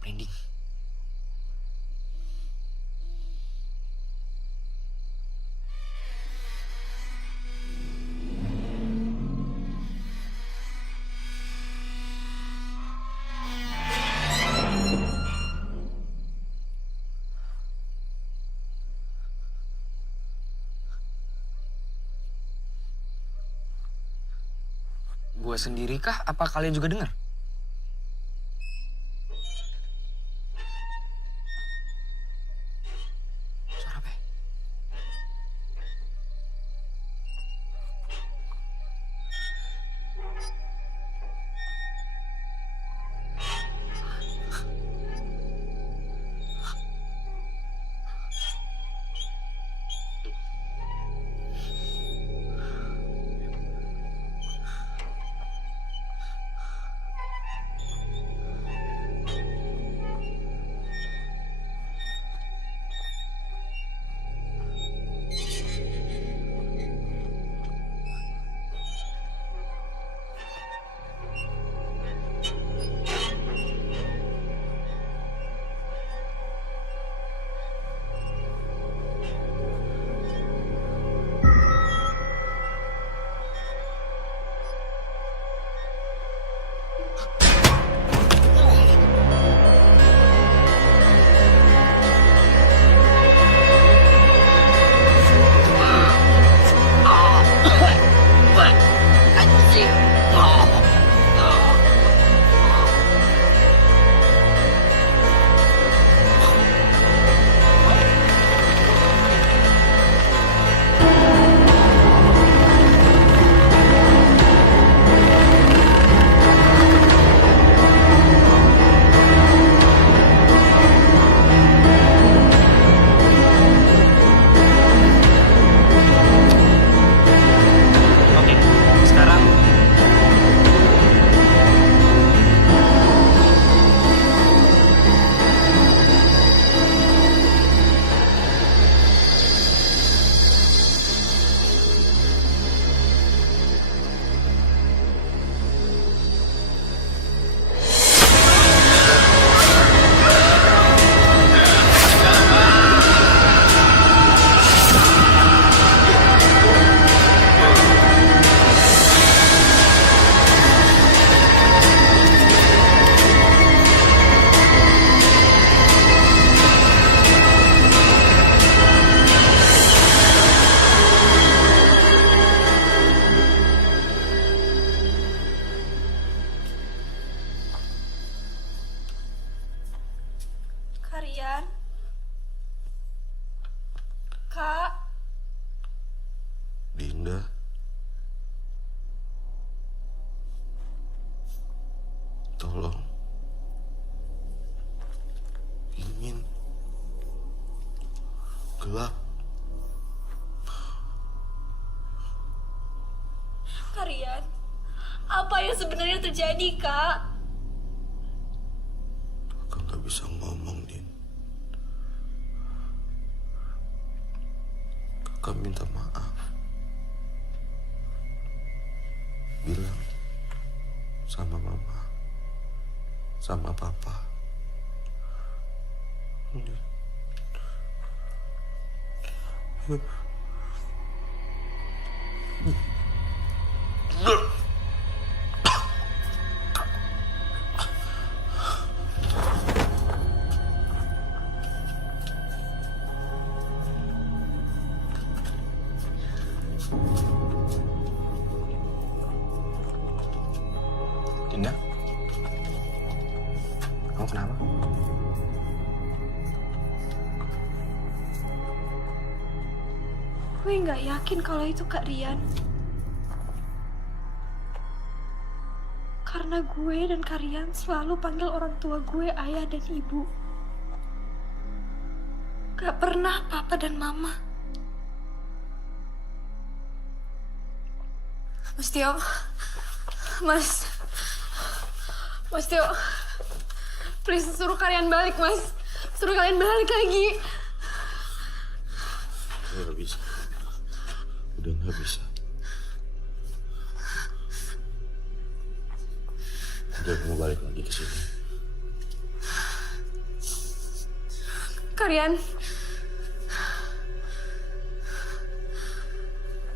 Branding. Gue sendiri kah? Apa kalian juga dengar? Suara apa ya? Dinda, tolong, ingin gelap. Karian, apa yang sebenarnya terjadi, Kak? Kakak gak bisa ngomong, Din. Kakak minta maaf. Bilang sama mama, sama papa. Din. Dinda, kamu kenapa? Gue nggak yakin kalau itu Kak Rian. Karena gue dan Kak Rian selalu panggil orang tua gue ayah dan ibu. Gak pernah papa dan mama. Mas Tio. Mas Tio. Please suruh kalian balik, Mas. Suruh kalian balik lagi. Gak bisa. Udah gak bisa. Udah mau balik lagi ke sini. Kalian.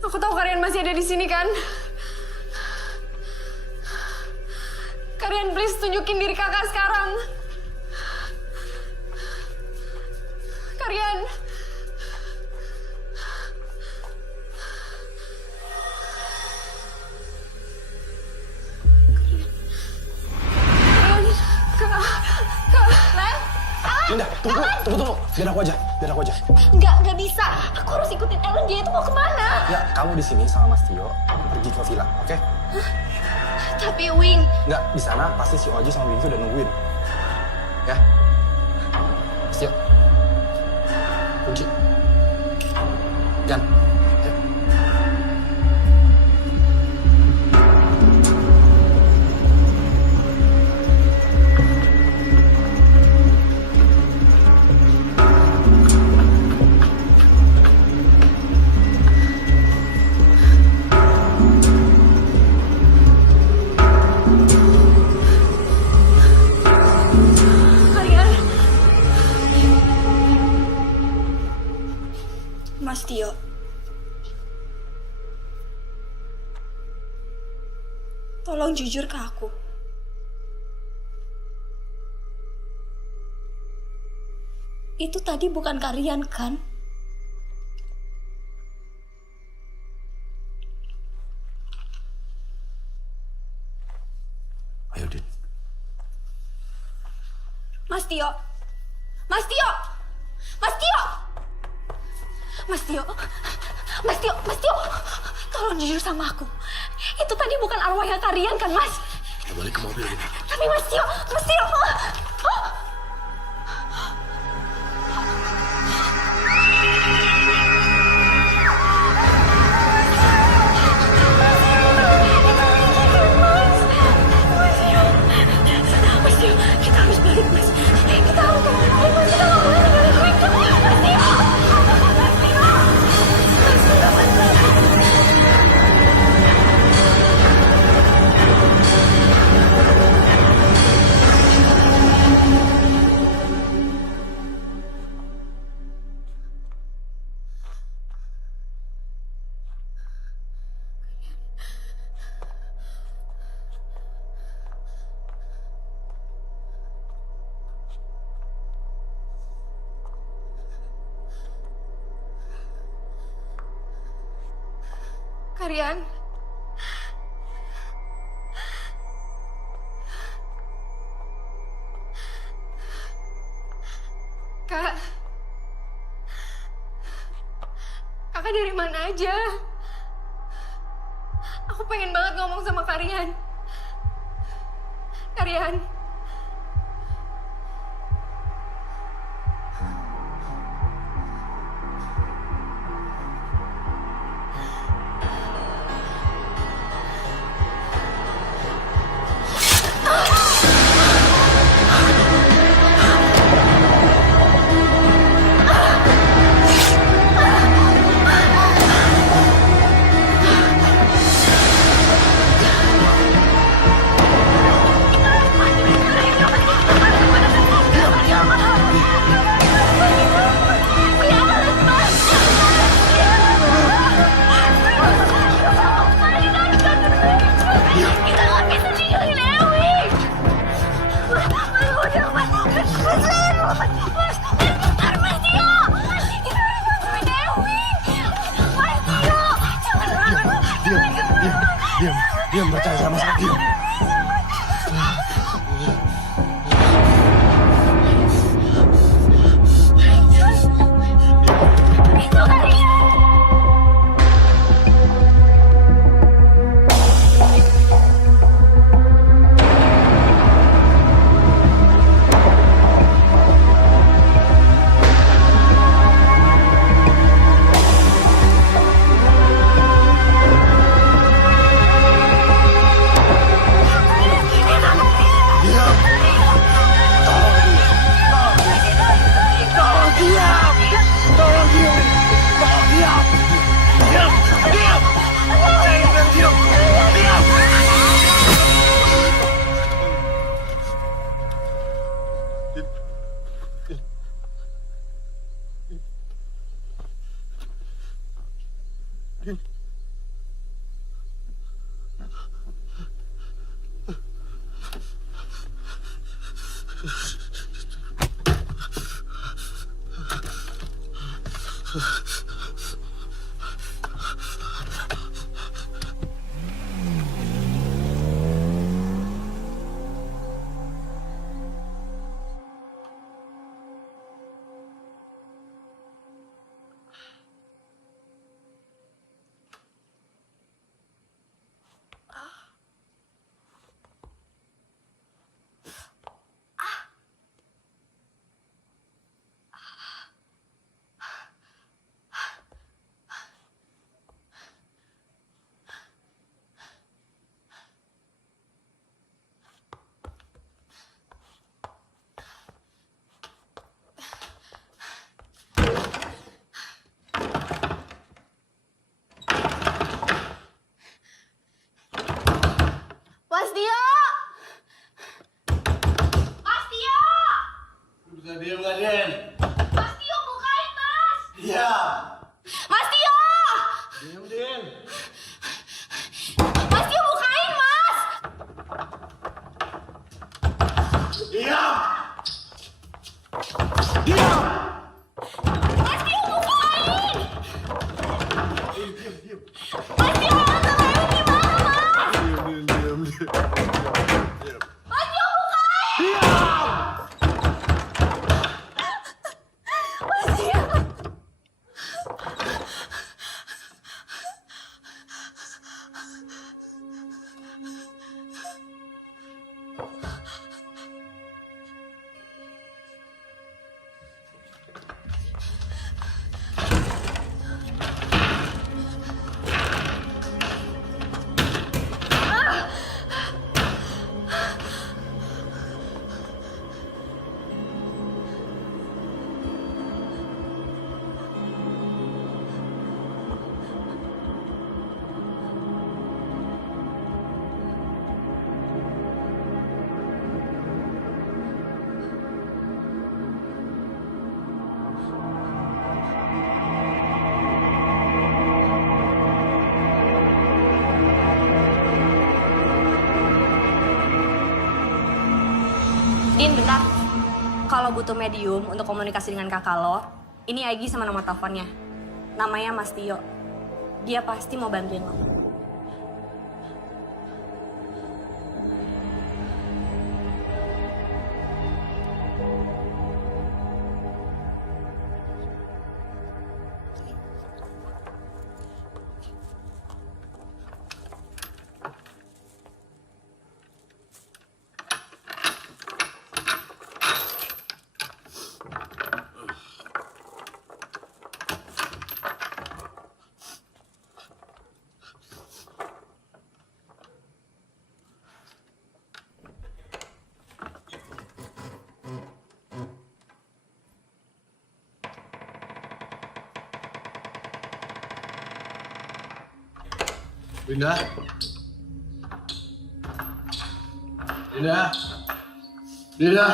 Aku tahu kalian masih ada di sini kan? Kalian please tunjukin diri kakak sekarang. Kalian. Dinda, tunggu. Biar aku aja. Nggak bisa. Aku harus ikutin Ellen, dia itu mau kemana? Ya, kamu di sini sama Mas Tio pergi ke villa, oke? Tapi Wing, Nggak, di sana pasti si Oji sama Winky udah nungguin. Ya? Mas Tio. Kunci. Gan. Ayo. kalian. Mas Tio. Tolong jujur ke aku. Itu tadi bukan kalian kan? Ayo, Din. Mas Tio. Mas Tio. Mas Tio. Mas Tio. Mas Tio. Mas Tio. Tolong jujur sama aku. Itu tadi bukan arwahnya kalian kan, Mas? Kita balik ke mobil ini. Tapi Mas Tio. Mas Tio. Mas Tio, kita harus balik, Mas. Kita harus balik, Mas. Kita nggak boleh balik lagi. Mas Tio. Mas Tio. Mas Tio, Mas Tio. Kalian. Kak. Kakak dari mana aja? Aku pengen banget ngomong sama Karian. Karian. Kita nggak bisa tinggalin Dewi. Mas, udah, Mas. Mas, bentar, Mas Tio. Kita harus bantuin Dewi. Mas Tio, jangan. Diam, percaya sama saya, diam. Itu Karian. Mas Tio! Mas Tio! Bisa diam nggak, Den? Mas Tio, bukain, Mas! Diam. Mas Tio! Diam, Den. Mas Tio, bukain, Mas! Diam. Diam. Mas Tio, bukain! Diam. Mas Tio, orang terakhir gimana, Mas? Diam. Mas Tio, bukain! Mas Tio! Din, bentar. Kalau butuh medium untuk komunikasi dengan kakak lo, ini Egi sama nomor teleponnya. Namanya Mas Tio. Dia pasti mau bantuin lo. Dinda. Dinda. Dinda.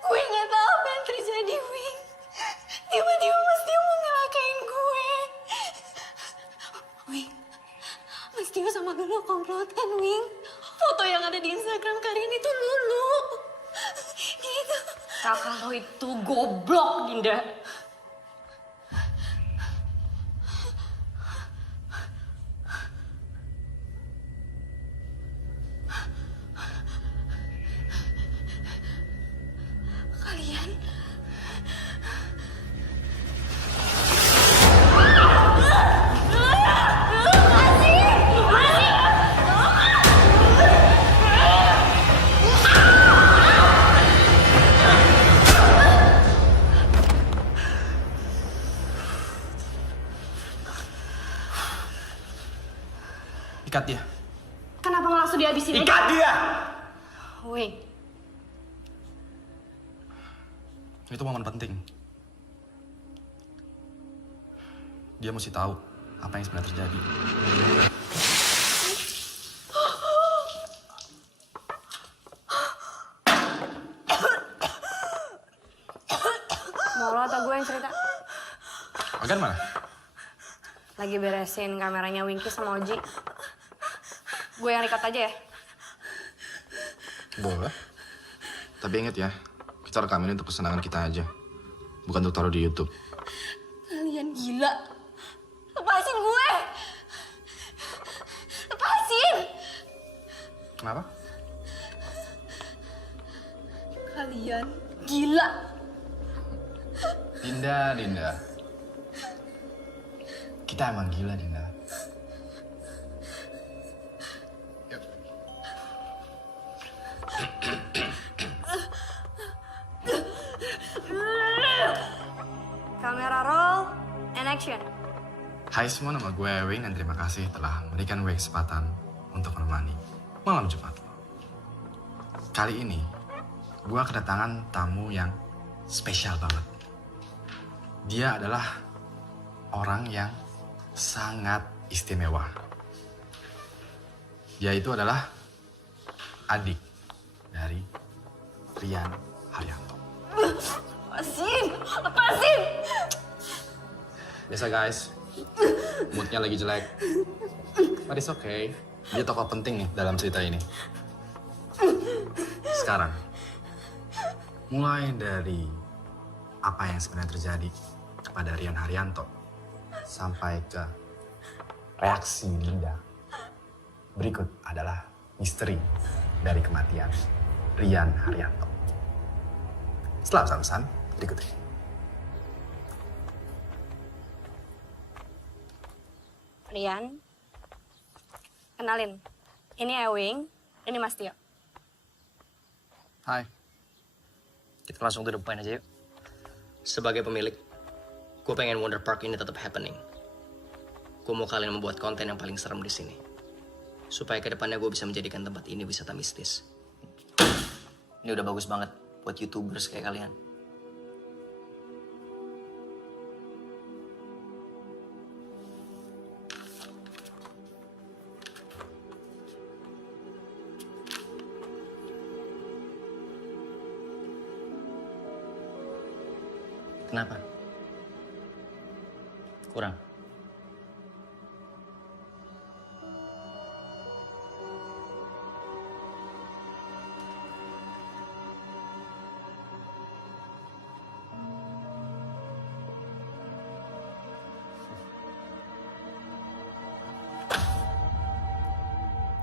Gue nggak tahu apa yang terjadi, Wing. Tiba-tiba Mas Tio mau ngelakain gue. Wing, Mas Tio sama Lulu komplotan, Wing. Foto yang ada di Instagram kalian itu Lulu. Gitu. Kakak lo itu goblok, Dinda. Kalian Ikat dia. Kenapa nggak langsung dihabisin aja? Ikat dia! Wing, Itu momen penting. Dia mesti tahu apa yang sebenarnya terjadi. mau lo atau gue yang cerita? Agan mana? Lagi beresin kameranya Winky sama Oji. Gue yang record aja ya? Boleh. Tapi ingat ya, kita rekamin untuk kesenangan kita aja. Bukan untuk taruh di YouTube. Kalian gila. Lepasin gue. Lepasin. Kenapa? Kalian gila. Dinda. Kita emang gila, Dinda. Yuk. Kamera roll and action. Hai semua, nama gue Wing dan terima kasih telah memberikan gue kesempatan untuk menemani malam Jumat lo. Kali ini, gue kedatangan tamu yang spesial banget. Dia adalah orang yang sangat istimewa. Dia itu adalah adik dari Rian Haryanto. Lepasin. Biasa guys, moodnya lagi jelek. But it's okay. Dia tokoh penting nih dalam cerita ini. Sekarang, mulai dari apa yang sebenarnya terjadi kepada Rian Haryanto sampai ke reaksi Dinda. Berikut adalah misteri dari kematian Rian Haryanto. Setelah pesan-pesan berikut ini. Rian, Kenalin, ini Ewing, ini Mas Tio. Hai. Kita langsung to the point aja yuk. Sebagai pemilik, gue pengen Wonder Park ini tetap happening. Gue mau kalian membuat konten yang paling serem di sini. Supaya kedepannya gue bisa menjadikan tempat ini wisata mistis. Ini udah bagus banget buat YouTubers kayak kalian. Kenapa? Kurang?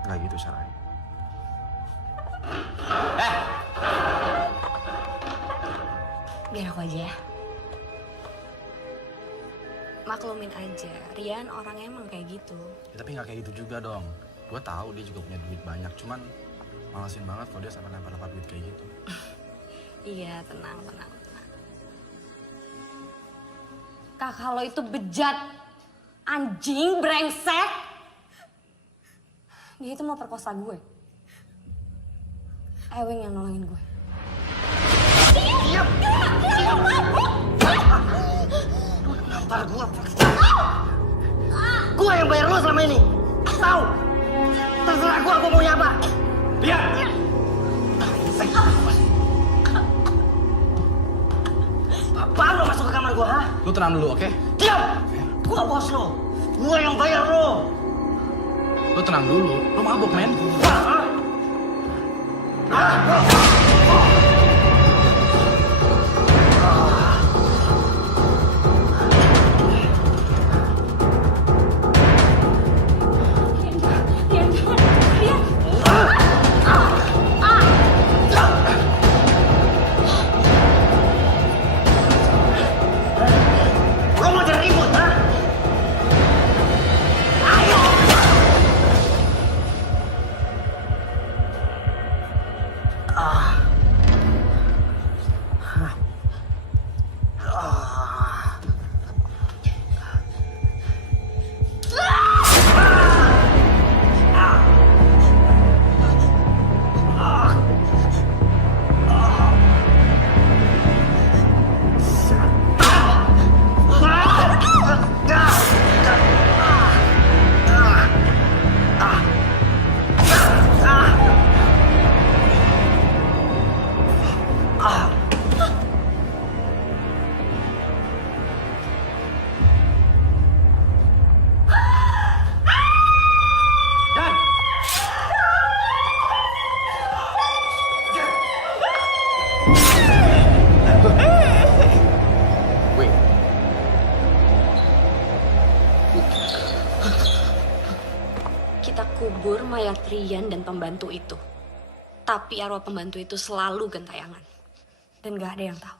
Nggak gitu caranya. Biar aku aja ya. Maklumin aja, Rian orangnya emang kayak gitu. Ya, tapi nggak kayak gitu juga dong. Gue tahu dia juga punya duit banyak, cuman malesin banget kalau dia sampai lempar-lempar duit kayak gitu. Iya, tenang. Kakak lo itu bejat, anjing, brengsek. Dia itu mau perkosa gue. Ewing yang nolongin gue. Nampar gue. Gue yang bayar lo selama ini. Tahu? Terserah gue maunya apa. Lihat. Apaan lo masuk ke kamar gue, ha? Lu tenang dulu, oke? Diam! Gue bos lo. Gue yang bayar lo. Lu tenang dulu. Lu mabuk, men. Lo mau jadi ribut, ha? Wait. Kita kubur mayat Rian dan pembantu itu. Tapi arwah pembantu itu selalu gentayangan. Dan gak ada yang tahu.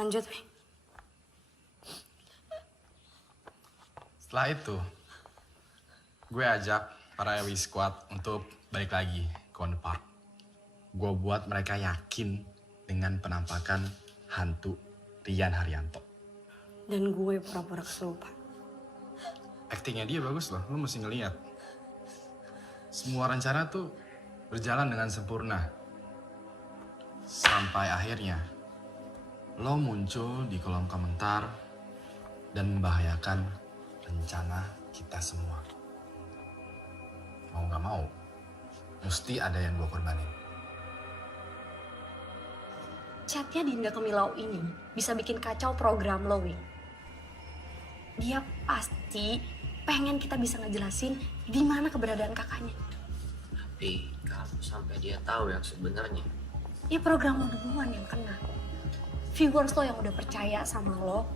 Lanjut, Wing. Setelah itu, gue ajak para Ewi Squad untuk balik lagi ke Wonder Park. Gue buat mereka yakin dengan penampakan hantu Rian Haryanto. Dan gue pura-pura kesurupan. Aktingnya dia bagus loh, lo mesti ngeliat. Semua rencana tuh berjalan dengan sempurna. Sampai akhirnya, lo muncul di kolom komentar dan membahayakan rencana kita semua. Mau gak mau, mesti ada yang gue korbanin. Chatnya Dinda Kemilau ini bisa bikin kacau program lo, Wing. Dia pasti pengen kita bisa ngejelasin di mana keberadaan kakaknya. Tapi kalau sampai dia tahu yang sebenarnya. Ya program lo duluan yang kena. Viewers lo yang udah percaya sama lo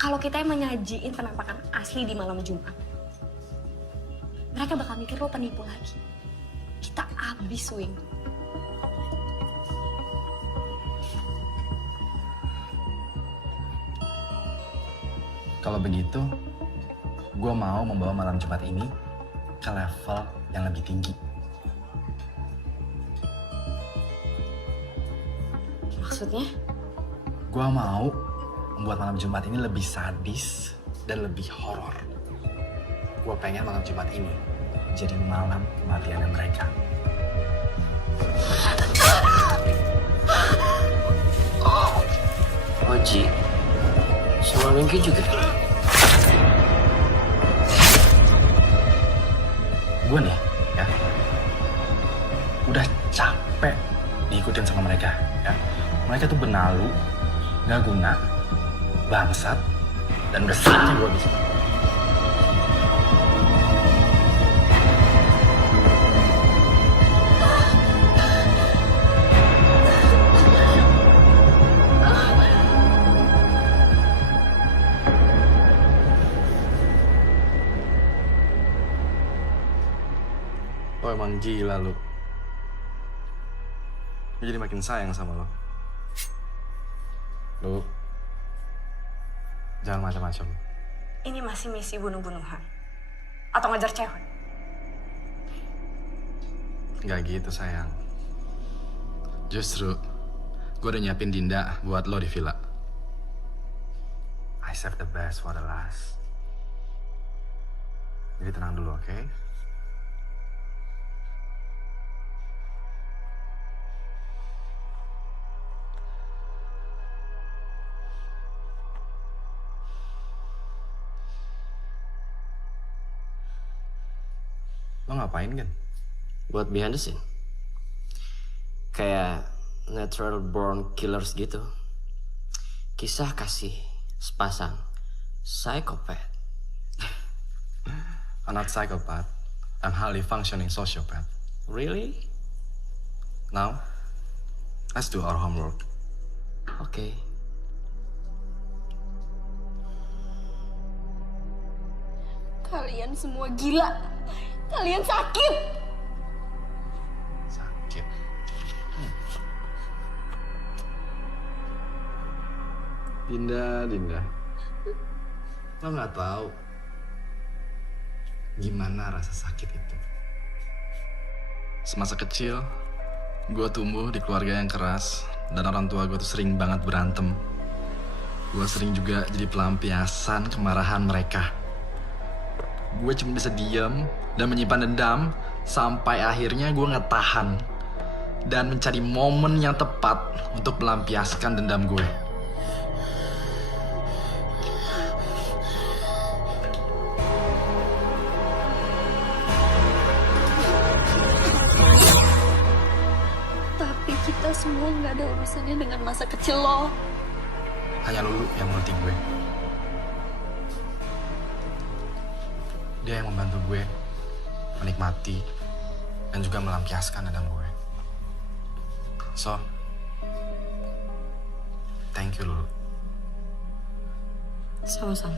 kalau kita yang menyajiin penampakan asli di malam Jumat. Mereka bakal mikir lo penipu lagi. Kita abis, Wing. Kalau begitu, gue mau membawa malam Jumat ini ke level yang lebih tinggi. Maksudnya? Gue mau membuat malam Jumat ini lebih sadis dan lebih horor. Gue pengen malam Jumat ini jadi malam kematiannya mereka. Oji, sama Winky juga. Gue nih, ya, udah capek diikutin sama mereka, ya. Mereka tuh benalu, nggak guna, bangsat, dan udah saatnya gue bisa. Oh emang gila lu. Gue jadi makin sayang sama lo. Lu jangan macam-macam. Ini masih misi bunuh-bunuhan? Atau ngejar cewek? Nggak gitu sayang. Justru gue udah nyiapin Dinda buat lo di villa. I save the best for the last. Jadi tenang dulu, oke? Lo ngapain kan? Buat behind the scene. Kayak natural born killers gitu. Kisah kasih sepasang psikopat. I'm not psychopath. I'm highly functioning sociopath. Really? Now, let's do our homework. Oke. Kalian semua gila. Kalian sakit. Sakit. Dinda. Lo nggak tahu gimana rasa sakit itu. Semasa kecil, gue tumbuh di keluarga yang keras dan orang tua gue tuh sering banget berantem. Gue sering juga jadi pelampiasan kemarahan mereka. Gue cuma bisa diam dan menyimpan dendam sampai akhirnya gue ngetahan dan mencari momen yang tepat untuk melampiaskan dendam gue. Tapi kita semua nggak ada urusannya dengan masa kecil lo. Hanya Lulu yang mengerti gue. Dia yang membantu gue menikmati dan juga melampiaskan dendam gue. So, thank you Lulu. Sama-sama.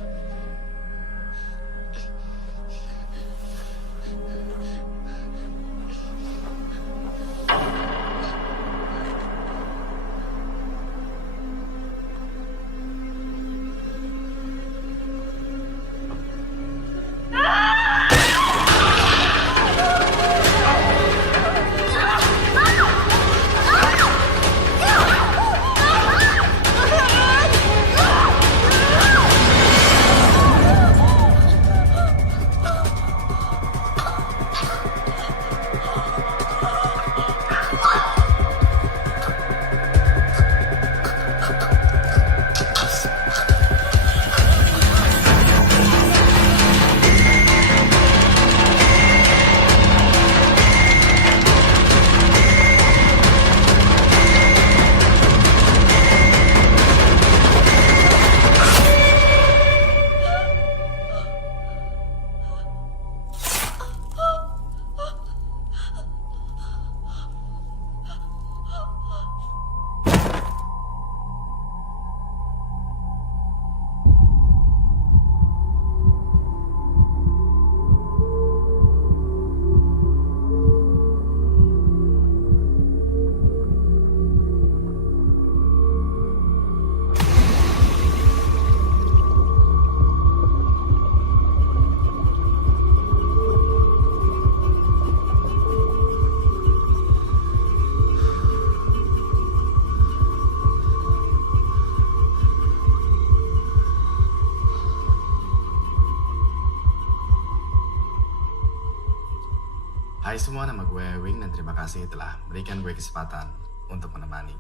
Hai semua, nama gue Ewing dan terima kasih telah berikan gue kesempatan untuk menemani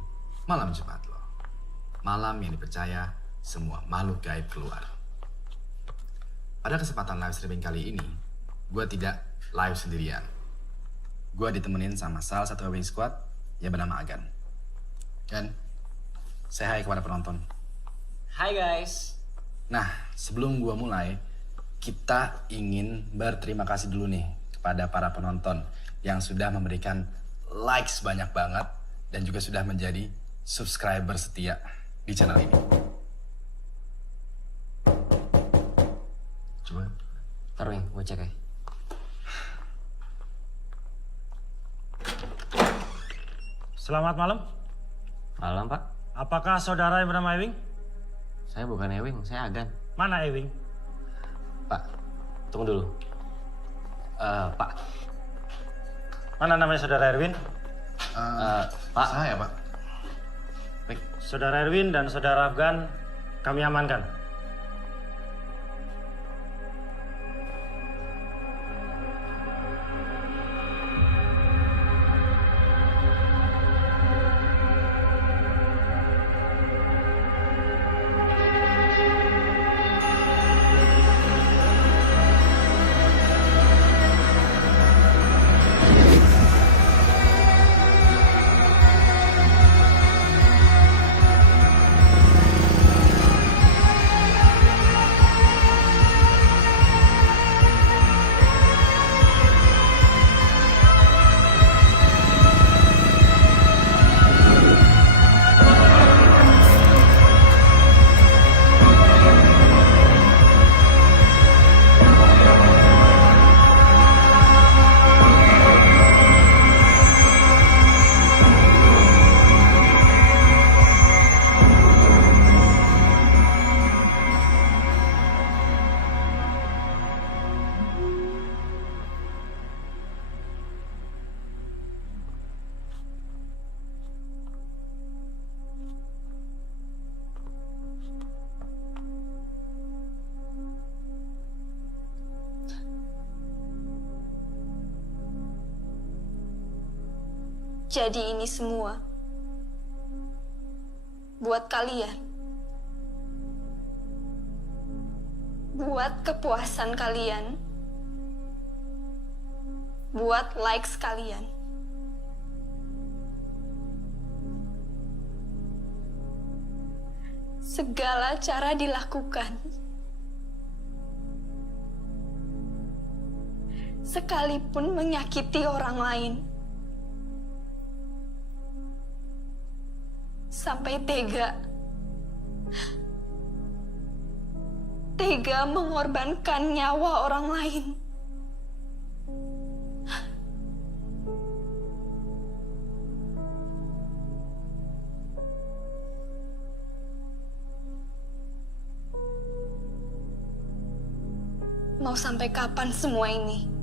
malam Jumat lo. Malam yang dipercaya semua makhluk gaib keluar. Pada kesempatan live streaming kali ini, gue tidak live sendirian. Gue ditemenin sama salah satu Ewing Squad yang bernama Agan. Dan say hi kepada penonton. Hai guys. Nah, sebelum gue mulai, kita ingin berterima kasih dulu nih kepada para penonton yang sudah memberikan likes banyak banget dan juga sudah menjadi subscriber setia di channel ini. Coba. Taruh gue cek ya. Selamat malam. Malam Pak. Apakah saudara yang bernama Ewing? Saya bukan Ewing, saya Agan. Mana Ewing? Pak, tunggu dulu. Pak. Mana namanya saudara Erwin? Pak. Saya, Pak. Baik. Saudara Erwin dan saudara Afgan kami amankan. Jadi ini semua buat kalian. Buat kepuasan kalian. Buat likes kalian. Segala cara dilakukan. Sekalipun menyakiti orang lain. Sampai tega mengorbankan nyawa orang lain. Mau sampai kapan semua ini?